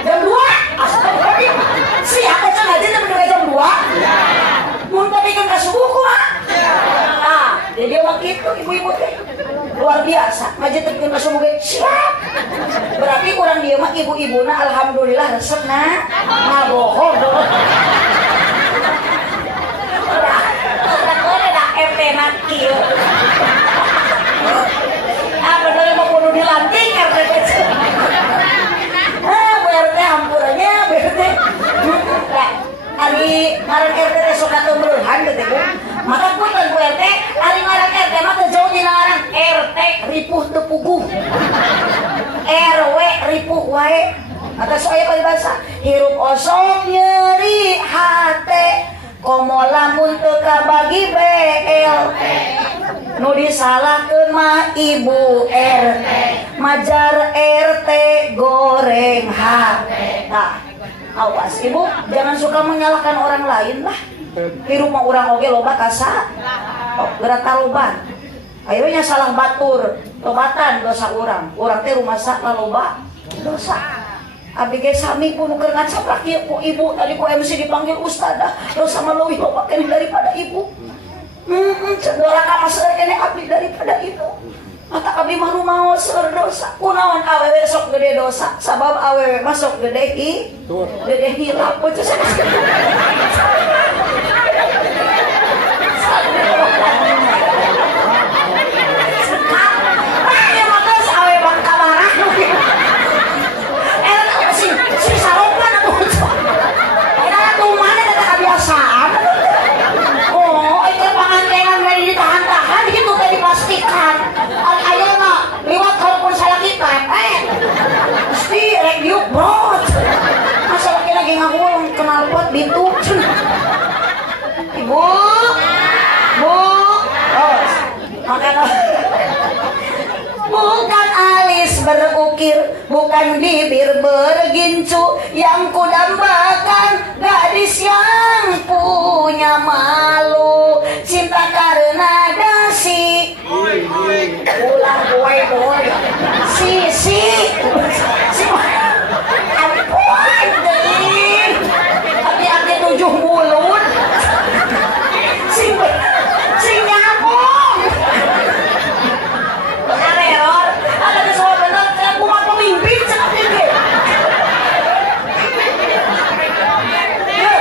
Jam 2? Astagfirullah. Siapa can ngaji sampai jam 2? Mun kapikeun ka subuh kumaha? Ah, jadi dia mah kitu ibu-ibu teh. Luar biasa, ngaji tepikeun ka subuh ge siap. Berarti urang dieu mah ibu-ibuna alhamdulillah resepna ngabohong. RT nakil. Bener mau kudu dilanting RT. Bu RT hampurannya Bu RT. Ari ngaran RT sok katumbreuhan teh Bu. Maka punten Bu RT, ari ngaran RT mah teu jauh dina ngaran RT ripuh teu puguh. RW ripuh wae. Atas aya paribasa, hirup osok nyeri hate. Komo lamun teu kabagi BLT nu disalahkeun mah ibu RT majar RT goreng HP. Nah, awas ibu jangan suka menyalahkan orang lain lah. hirup mah urang oge loba kasa gerak taloban ayeuna salah batur tobatan dosa urang teh rumasa loba dosa abdi ge sami pun keur ngacaprak ieu ku ibu tadi ku MC dipanggil ustadzah dosa mah leuwih loba keneh daripada ibu cendola ka maseur keneh abdi daripada ibu mata abdi mah rumaos seur dosa kunaon awewe sok gede dosa sabab awewe mah sok gede hilap pucuk Bintu ibu bukan alis berukir bukan bibir bergincu yang kudambakan gadis yang punya malu cinta karena dasi ulah boy si tujuh mulut sing nyambung error ada di soal bener aku mah pemimpin sakit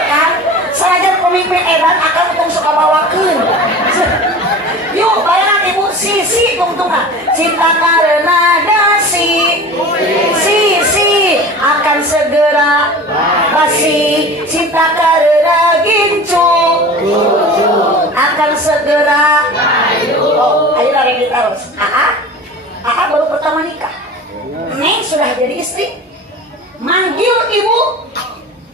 kan sanajan pemimpin edan akan untung suka bawakeun yuk bayaran ibu sisi tungtungan cinta karena dasi sisi akan segera basi cinta karena gincu akan segera ayo lari ditaruh Aa baru pertama nikah Neng sudah jadi istri manggil ibu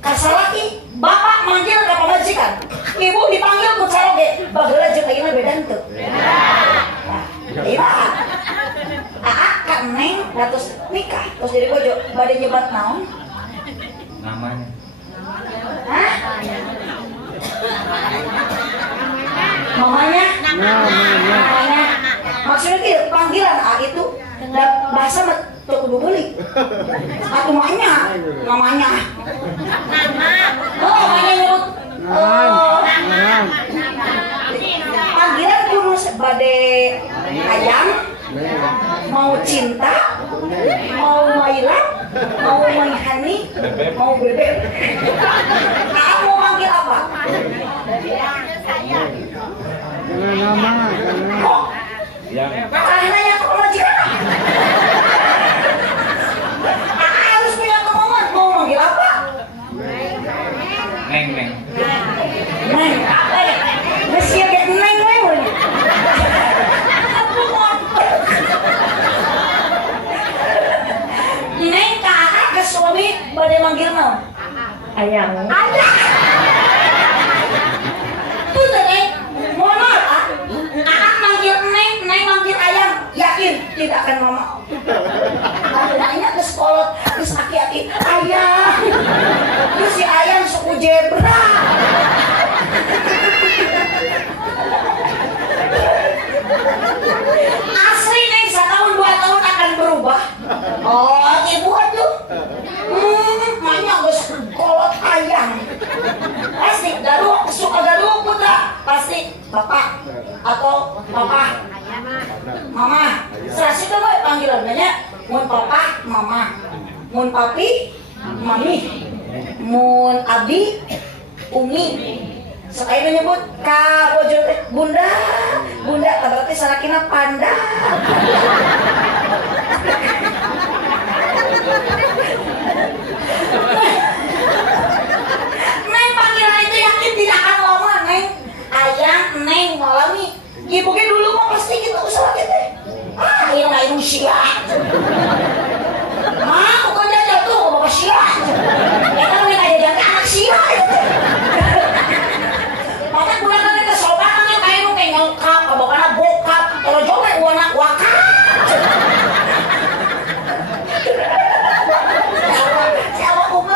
kasalaki bapak manggil ke pemajikan ibu dipanggil ku caroge bageula jeung ayeuna beda henteu iya Aa ka Neng terus nikah terus jadi bojo bade nyebat naon namanya hah? Mamanya? Namanya. Maksudnya gitu, panggilan itu bahasa mah teu kudu beulik. Atuh mahnya, namanya. Oh, namanya nyebut. Panggilan kudu bade ayam, mau cinta, mau mailah, mau maihani, mau bebek. Kamu mau manggil apa? Oh, karena yang pemajikan. Harus punya kemauan. Mau manggil apa? Neng Neng. Mesti ada neng. Neng kakak ke suami pada manggil naon? Ayang. Tuh Neng, mohon maaf Kakak manggil Neng manggil ayang. Yakin tidak akan mama. Nanya ke sekolah, terus aki-aki ayang. Terus si ayang suku zebra. Asli Neng 1 tahun 2 tahun akan berubah. Oh, ibu tuh. Maknya geus kolot ayang. Pasti gaduh, suka gaduh putra. Pasti bapak atau papa. Mama. Serasi tuh we panggilannya. Mun papa, mama. Mun papi, mami. Mun abdi, umi. Sekali menyebut ka bojo teh bunda. Bunda berarti sarakina panda. Neng panggilan itu yakin tidak akan lama Neng. Ayang, Neng, Malami. Ibu ke dulu mah pasti gitu usaha kita. Ini nggak usia. Mah, bukan dia jatuh ke bapak sia. Kita udah kayak jadi anak sia. Maka bulan nanti kesobakan yang kayak lu kayak nyongkap, kabokana bokap, kalau jowe wana wakap. Siapa kumpul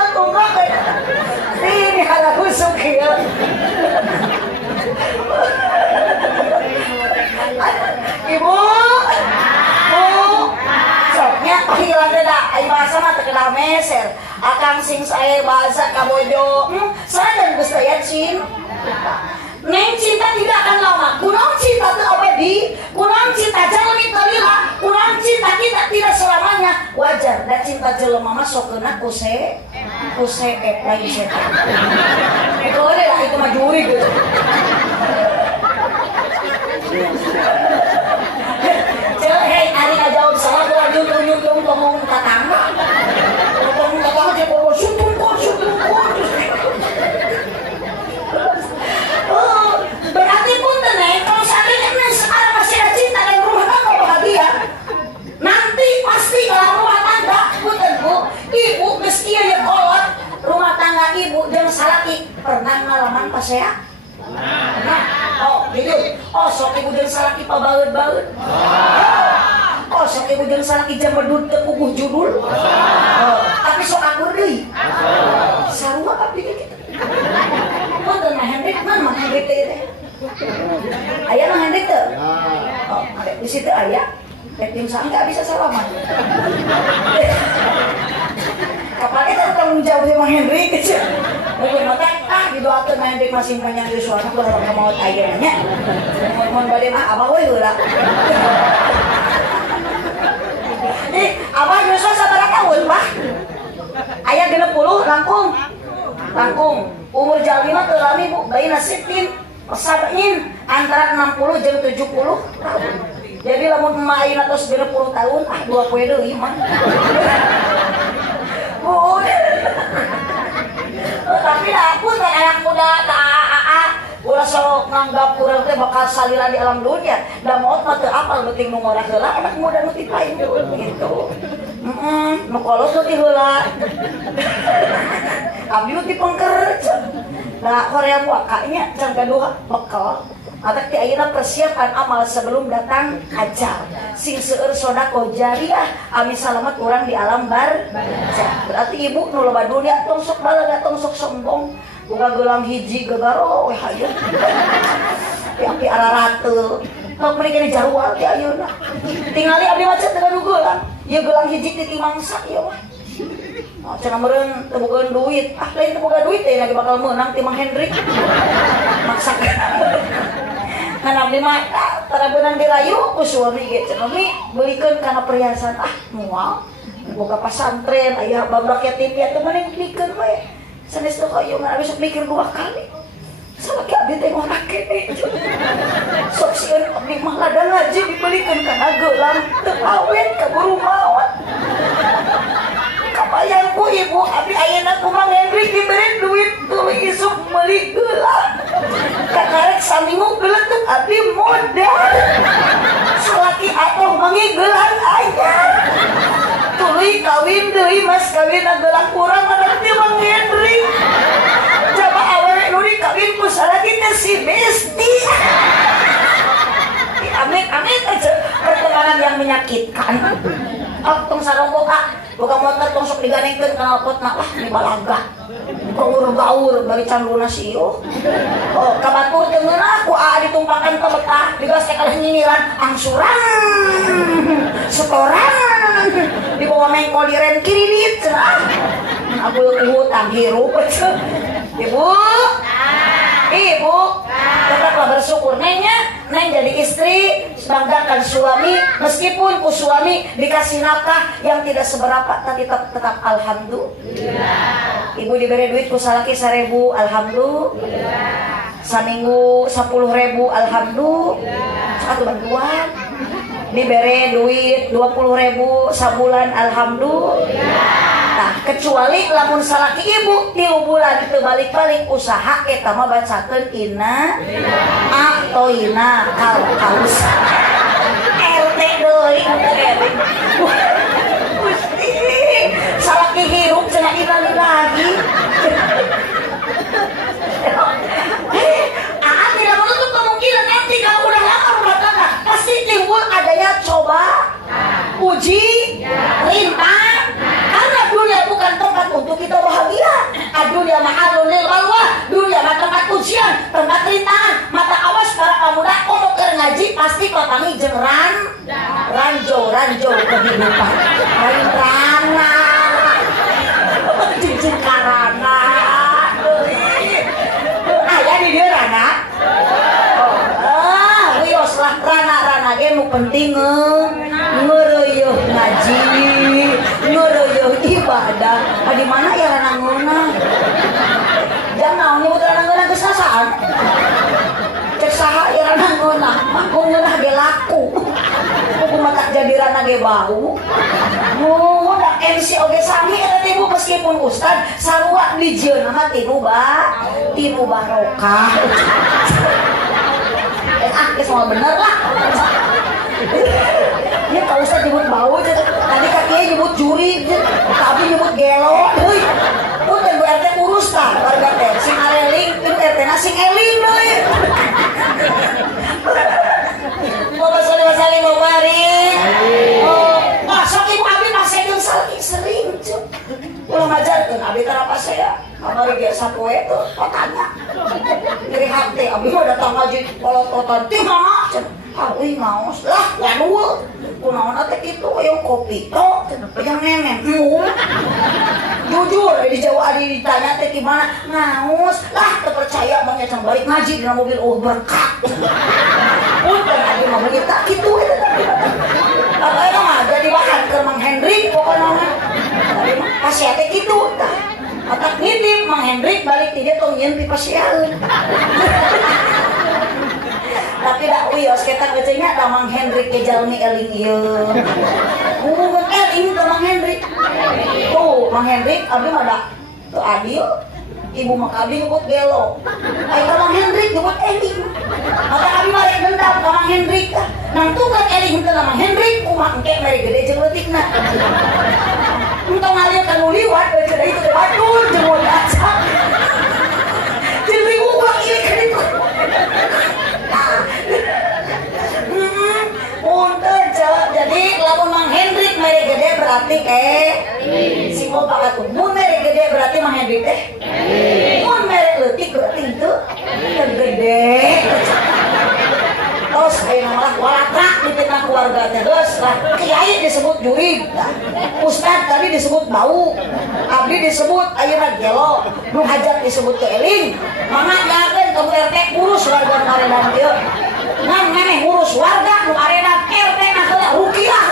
ini harap busuk ya. meser akang sing saya bahasa kabojo sadar geus aya cinta. Neng cinta tidak akan lama. Kurang cinta teu abadi, kurang cinta jalmi teu lila, kurang cinta kita tidak selamanya. Wajar da cinta jelema mah sok keuna kuse lain setan. Itu lah itu mah juri gitu. Hei, ari ngajawab salah gua nyuntung ngomong tatangga. Ngomong tatangga aja bawa syutung kok. Berarti pun tenang, kalau seandainya sekarang masih ada cinta dan rumah tangga bahagia, nanti pasti kalau rumah tangga, bu, ibu meski ya kolot, rumah tangga ibu jangan salaki pernah ngalaman pas saya. Nah, oh gitu. Oh sok ibu jangan salaki pabaut. Oh sok ibu jangan salaki jam berdut tekukuh judul. Oh, tapi sok akur deui. Sarua abdi gitu. Punten Mah Hendrik, Mah Hendrik teh. Aya Mah Hendrik teh? Oh, ada di situ aya. Tim sangga bisa salaman. Kapalnya kan tanggung jawab Mah Hendrik gitu. Mungkin mata didoakeun Mah Hendrik masih panjang Yuswana kudu maot aya nya. Mun bade mah abah we heula. Abah Yuswa sabaraha tahun, Pak? Aya 60 langkung. Umur jalmi mah teu lami Bu, baina sitin. Sabain antara 60 jeung 70 tahun. Jadi lamun emak ayeuna tos 60 tahun, 20 deui mah. Bu. Tapi aku teh anak muda ulah sok nganggap urang teh bakal salila di alam dunia. Da maot mah teu apal penting nu ngorah heula anak muda nu ti pain gitu. Nu kolot nu ti heula. Abdi nu ti pengker. Nah, Korea muakanya can gaduh bekal. Atak ti ayeuna persiapan amal sebelum datang ajal. Sing seueur sodaqah jariah ami salamet urang di alam barzah. Berarti ibu nu loba dunia tong sok balaga tong sok sombong. Boga gelang hiji gegaro we hayu. Api ararateu. Tong meuli kene jarwal ti ayeuna. Tingali abdi macet dengan gelang. Ieu gelang hiji ti mangsa ieu mah. Cenah meureun teu bogaeun duit. Lain teu boga duit teh lagi bakal meunang ti Mang Hendrik. Maksakeun. Kan abdi mah tara beunang dirayu ku suami ge cenah mi beulikeun kana perhiasan moal. Boga pasantren aya babrak yatim piatu mending pikeun we. Sanes teu kayu ngan abis mikir 2 kali. Salaki abdi teh ngora kene. Sok sieun abdi mah ladang ngaji dibelikeun kana geulang teu awet kaburu maot. Kabayang ku ibu abdi ayeuna ku Mang Hendrik diberi duit tuluy isuk meuli geulang. Kakarek saminggu geuleuk abdi modal. Salaki atuh mangi geulang anyar. Tuluy kawin deui mas kawinna geulang kurang anak ti Mang Hendrik. Coba awewe nu dikawin ku salaki teh si Besti. Amit aja pertemanan yang menyakitkan. Tong sarong boga motor tong sok diganengkeun kana potna wah ini balaga. Gaur bari can lunas ieu. Oh, kabatur teu ngeunah ku ditumpakan ka betah, digas teh kalah nyinyiran angsuran. Setoran. Dibawa mengkol diren kiridit cenah. Aku teh hutang hirup. Ibu, tetaplah bersyukur Neng jadi istri, banggakan suami, meskipun ku suami dikasih nafkah yang tidak seberapa, tapi tetap alhamdulillah. Ibu diberi duit ku salaki 1.000, alhamdulillah. Saminggu 10.000, alhamdulillah. Satu bantuan. Diberi duit 20.000 sabulan, alhamdulillah. Nah, kecuali lamun salaki ibu 3 bulan itu balik-balik usaha eta mah bacakeun inna atoina kaus RT deui Gusti salaki hirup cenah irali lagi. Tidak menutup kemungkinan nanti kalau udah lama rumah tangga pasti timbul adanya coba, uji, rintang. Karena dunia bukan tempat untuk kita bahagia. Dunia ma'alun lil balwa, dunia mah tempat ujian, tempat rintangan. Mata awas para pemuda untuk ngaji pasti papangi jeung ranjo kehidupan. Rintana. Cikarana. Aya di dieu Rana. Wios lah Rana ge nu penting ngeureuyeuh ngaji, ngeureuyeuh ibadah. Di mana ya Rana ngeuna? Jangan naon nyebut Rana ngeuna geus sasaan. Cek saha ya Rana ngeuna? Mun ngeuna ge laku. Kudu matak jadi Rana ge bau. Mun da MC oge sami eta teh Bu meskipun ustad sarua dijieun mah tilu barokah. Geus moal bener lah. Ini Pak Ustad nyebut bau, tadi kakinya nyebut juri, tapi nyebut gelo. Punten Bu RT urus tah warga teh sing areling, itu RT na sing eling deui. Bapak saleh wasallim mubarik. Oh, sok Ibu Abi masih jeung sering. Ulah ngajarkeun Abi teh apa saya? Kamari ge sapoe tuh tanya. Diri hati Abi mah datang ngaji polototan ti mama. Euy maos lah ngadul. Kunaon teh kitu yang kopi tok, yang nenek. Jujur di Jawa Adi ditanya teh gimana? Ngaos lah teu percaya mah nya balik ngaji dina mobil berkah. Punten Abi mah begitu kitu eta. Apa mah jadi bahan ke Mang Hendrik pokona mah. Pasien teh kitu tah. Otak ngintip Mang Hendrik balik ti dia tong nyeun ti pasieun. Tapi dak wios kita ngecengnya da Mang Hendrik ke jalmi eling ieu. Ngomong eling teh Mang Hendrik. Tuh Mang Hendrik abi mah da teu adil. Ibu mah abi nyebut gelo. Ai ka Mang Hendrik nyebut eling. Maka abi mah rek dendam ka Mang Hendrik. Nangtukeun eling teh Mang Hendrik kumaha engke mere gede jeung leutikna. Untung ngalir kan liwat deui itu batur jeung aja. Jadi gua ieu kan itu. Punten jadi lamun Mang Hendrik mere gede berarti si mau bakat mun mere gede berarti Mang Hendrik teh mun mere leutik berarti itu kan gede. Terus ayeuna malah walakrak di tengah keluarga teh geus lah kiai disebut jurig, ustad tadi disebut bau, abdi disebut ayeuna gelo, nu hajat disebut teu eling. Mama nyakeun ka RT urus warga karenan dieu. Ngan maneh urus warga nu arena RT na heula rukiah.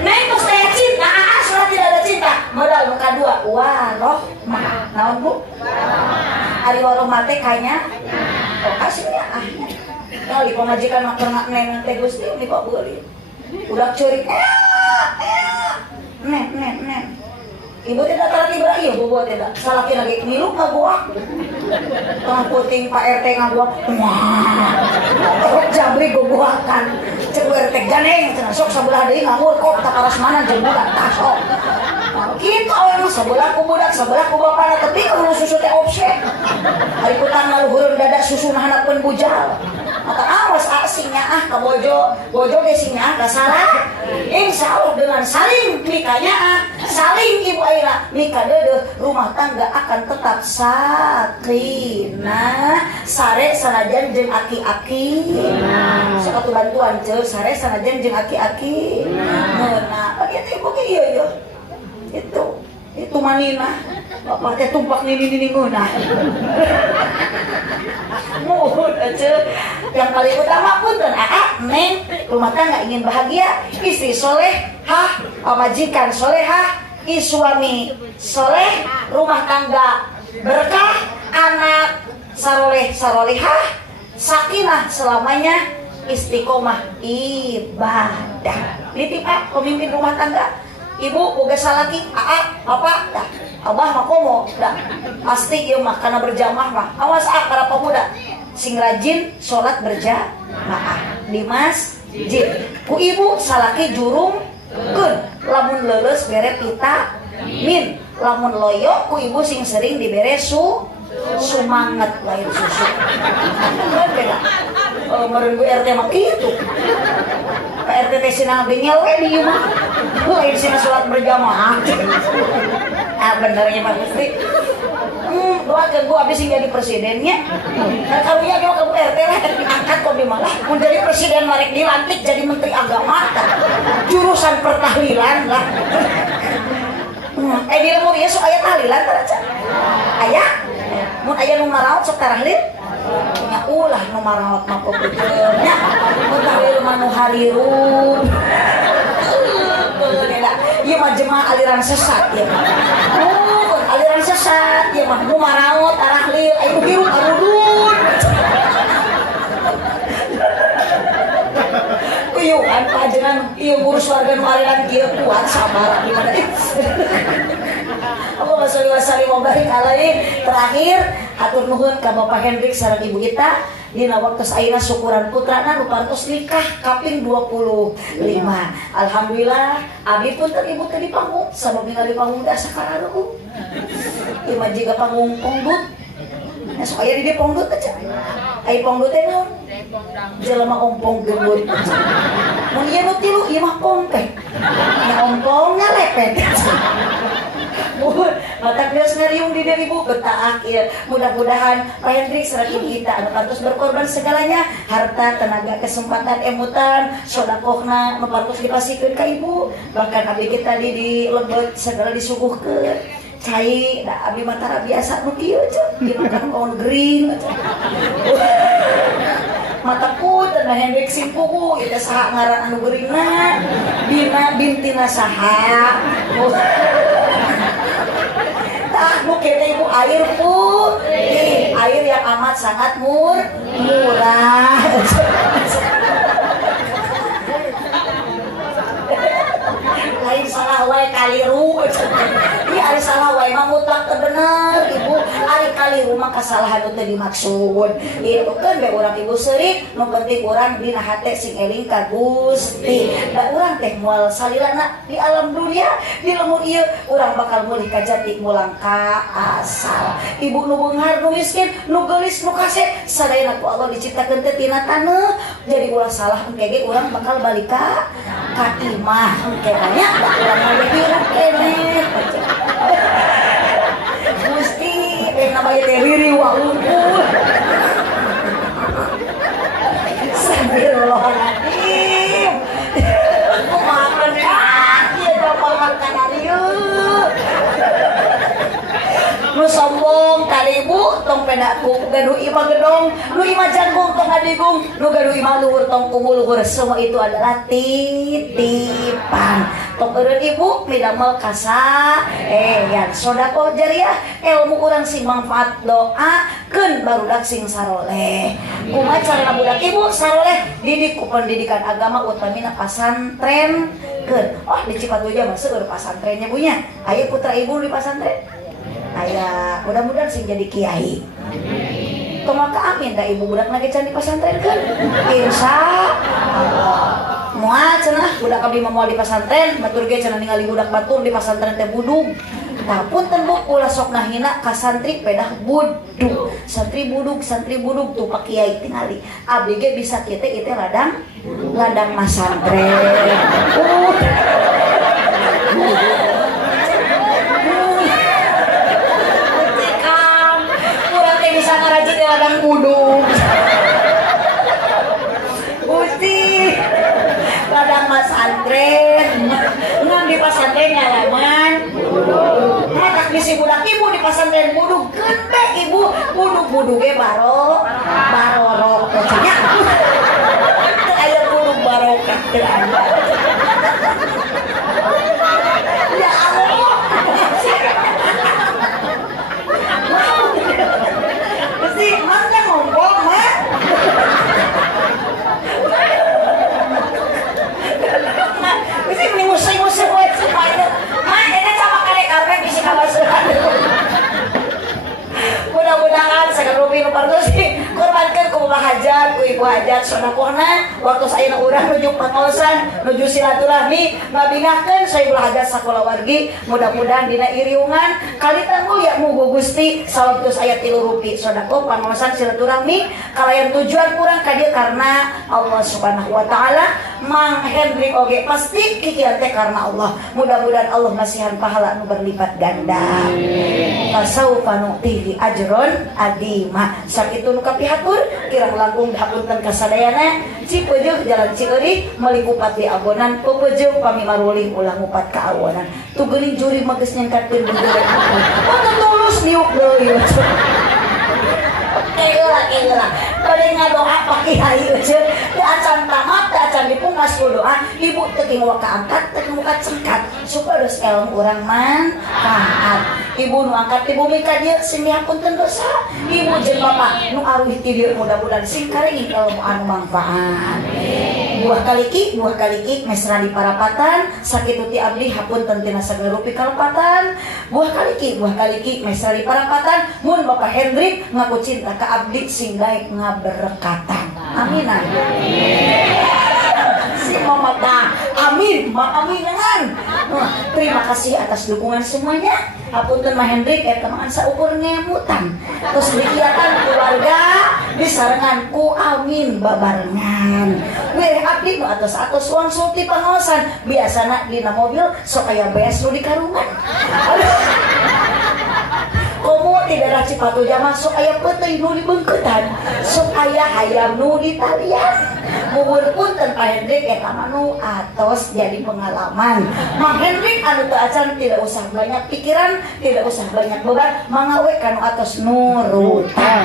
Neng tos teh cinta, surat tidak ada cinta. Modal nu kadua, waroh mah. Naon Bu? Ari waroh mah teh kanya. Oh aslinya ahnya. Kali pamajikan mah kena neng teh Gusti ini kok beuli. Udah ceurik. Nen. Ibu tidak tiba iya bobo tidak salaki lagi ngilu ngaguak tengah puting Pak RT ngaguak wah jabri guguakan cek RT ganeng sok sebelah deui ngamur kok tak parasmanan jeung budak tasok kitu awewe sebelah ku budak sebelah ku bapana tapi kalau susu teh offset ari kutang ngaluhureun dada susuna hanapeun bujal maka awas asingnya ka bojo ge singnya ka salah insyaallah dengan saling nikahnya saling ibu aira nikah deudeuh rumah tangga akan tetap sakinah sare sanajan jeung aki-aki sok bantuan ceuk sare sanajan jeung aki-aki nah begitu ibu ge ieu itu manina bapak teh tumpak nini ngeunah mohon aja yang paling utama punten neng rumah tangga ingin bahagia istri solehah majikan solehah suami soleh rumah tangga berkah anak sarolehah sakinah selamanya istiqomah ibadah nitip pemimpin rumah tangga ibu boga salaki bapak dah abah mah komo dah pasti ieu mah kana berjamaah mah awas para pemuda sing rajin salat berjamaah di masjid ku ibu salaki jurungkeun lamun leuleus bere vitamin lamun loyo ku ibu sing sering dibere sumanget lain susu kan beda meureun RT mah kitu Pak RT teh sinang bengel we di ieu mah lain sina salat berjamaah benernya Pak Gusti doakeun Bu abis sing jadi presidennya dan karunya ge ka Bu RT lah diangkat kok di malah mun jadi presiden marek dilantik jadi menteri agama jurusan urusan pertahlilan lah. Di lemur ieu sok aya tahlilan tah Ca? Aya? Mun aya nu maraot sok tarahlil? Nya ulah nu maraot mah peupeuteuh nya. Mun tahlil mah nu hariru. Ieu mah jemaah aliran sesat ya. Aliran sesat ieu mah nu maraot tarahlil aya nu hirup arudun. Kuyuhan pajengan ieu ngurus warga nu aliran kieu kuat sabar gimana. Allahumma sholli wa sallim wa barik alaihi. Terakhir hatur nuhun ka Bapak Hendrik sareng Ibu Ita dina waktu ayeuna syukuran putrana nu parantos nikah kaping 25. Alhamdulillah abdi pun teh ibu teh di panggung sabab ningali panggung teh sakarareu. Ieu mah jiga panggung pongdut. Nah, sok aya di dieu pongdut aja. Ai pongdut teh naon? Jelema ompong gelut. Mun ieu nu tilu ieu mah pompeh. Nya ompongnya lepet. Mata geus ngariung di dieu ibu betaak ieu. Mudah-mudahan Pak Hendrik sareng Ibu Ita anu pantos berkorban segalanya, harta, tenaga, kesempatan, emutan, sedekahna nu pantos dipasikeun ka ibu. Bahkan abdi kita di lebet segala disuguhkeun. Cai, da abdi mah tara biasa nu kieu ce, dimakan pohon gering. Mata punten Hendrik simpuku ieu saha ngaran anu geuringna? Dina bintina saha? Nu kene ibu air putih, air yang amat sangat murah. Lain salah wae kaliru. Ieu ari salah wae mah mutlak teu bener ibu. Ari kaliru mah kasalahan teu dimaksud. Ieu kan bae urang ibu seurik, nu penting urang dina hate sing eling ka Gusti. Da urang teh moal salilana di alam dunia, di lemur ieu urang bakal meuli ka jati mulang ka asal. Ibu nu beunghar, nu miskin, nu geulis, nu kase, sadayana ku Allah diciptakeun teh tina taneuh. Jadi ulah salah engke ge urang bakal balik ka imah engke nya da urang mah hirup kene. Gusti namanya teh riri wa unggul. Astagfirullahaladzim. Makan ieu dapat makan arieu. Nu sombong kali ibu tong pedaku gaduh imah gedong, nu imah janggung tong adigung, nu gaduh imah luhur tong kuhu luhur. Semua itu adalah titipan. Tong eureun ibu midamel kasa yang sedekah jariah, ilmu urang sing manfaat doa keun barudak sing saroleh. Kumaha carana budak ibu saroleh? Didik ku pendidikan agama utamina pasantren keun. Oh di Cipatuja mah seueur pasantrennya bunya. Aya putra ibu di pasantren? Aya, mudah-mudahan sing jadi kiai. Tong maka amin da ibu budak lagi can di pasantren keun. Insya Allah. Moal cenah budak abdi mah moal di pasantren, batur ge cenah ningali budak batur di pasantren teh budug. Tah punten bu ulah sok ngahina ka santri pedah budug. Santri budug tuh pak kiai tingali. Abdi ge bisa kieu teh ieu ladang masantren. Urang teh bisa ngaraji di ladang budug. Gusti ladang masantren ngan di pasantren ngalaman matak bisi budak ibu di pasantren budug gede ibu budug-budug barorok cenah aya budug barokah teu aya ya Allah mesti mangga ngompong mah mesti mending musik-musik buat supaya mah ini sama kali kafe bisa kabasuhan. Mudah-mudahan segala rupi nu partos korbankeun ku Bapak Hajat, ku Ibu Hajat sedekahna waktu saeuna urang nuju pangaosan, nuju silaturahmi, ngabingahkeun saeula hajat sakola wargi. Mudah-mudahan dina iriungan kali tangguh ya mugo Gusti sawettu aya 3 rupi sedekah pangaosan silaturahmi kalayan tujuan urang ka dieu karena Allah Subhanahu wa taala. Mang Hendrik oge pasti kikieu teh karena Allah. Mudah-mudahan Allah masihan pahala nu berlipat ganda. Fasaufa nu'tihi ajron adima. Sakitu nu kapihatur kirang langkung hapunten kasadayana Cipeujeuh Jalan Cieurik meuli upat di abonan pepeujeuh pami maruling ulang upat ka awonan. Tu geuning juri mah geus nyengkatkeun beungeut. Oh tulus niuk deui. Kela pada ngadoa pakai hayu aja acan tamat acan dipungas ku doa ibu teu waka angkat teu muka cengkat supados elmu urang manfaat ibu nu angkat ibu mika dieu sing dihapunten dosa ibu jeung bapak nu aruh ti dieu mudah-mudahan sing karing ilmu anu manfaat buah kaliki mesra di parapatan sakitu ti abdi hapunten tina sagerupi kalepatan buah kaliki mesra di parapatan mun Bapak Hendrik ngaku cinta ka abdi sing daek ngaberkatan amin si mama ta amin aminan terima kasih atas dukungan semuanya hapunten Mah Hendrik eta mah saukur ngemutan terus dikiatan keluarga disarengan ku amin babarengan we abdi nu atos uang sulti pangaosan biasana dina mobil sok aya beas nu di karungan komo di daerah Cipatujah masuk aya peteuy nu dibeungkeutan sok aya hayam nu di talian bubur pun Pak Hendrik eta nu atos jadi pengalaman Mang Hendrik anu teu acan tidak usah banyak pikiran tidak usah banyak beban mangga we kanu atos nurutan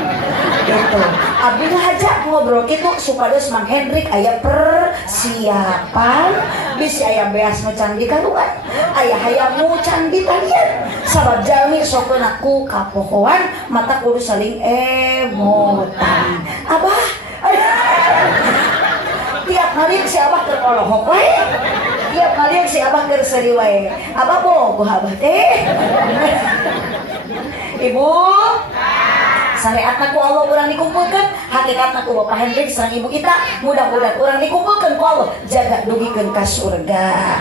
gitu abdi ngajak ngobrol kitu supados Mang Hendrik aya persiapan bisi aya beas nu can di karungan aya hayam nu can di talian sabab jalmi sokeuna ku kapohoan mata kudu saling emotan abah tiap kali si abah keur olohok wae tiap kali si abah keur seri wae abah bogoh abah teh ibu syariatna ku Allah urang dikumpulkeun hakikatna ku Bapak Hendrik sareng ibu kita mudah-mudahan urang dikumpulkeun ku Allah jaga dugikeun ka surga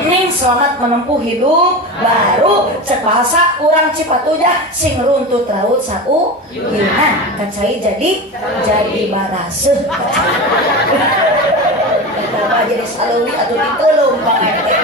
ning selamat menempuh hidup baru cek bahasa urang Cipatujah sing runtut raut sau geunan kacai jadi baraseuh apa jadi salawi atuh dikeulung panganten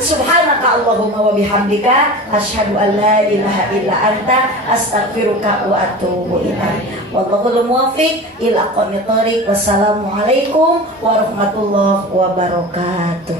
Subhanaka Allahumma wa bihamdika asyhadu an la ilaha illa anta astaghfiruka wa atubu ilaik. Wallahul muwaffiq ila aqwamit thoriq. Wassalamualaikum warahmatullahi wabarakatuh.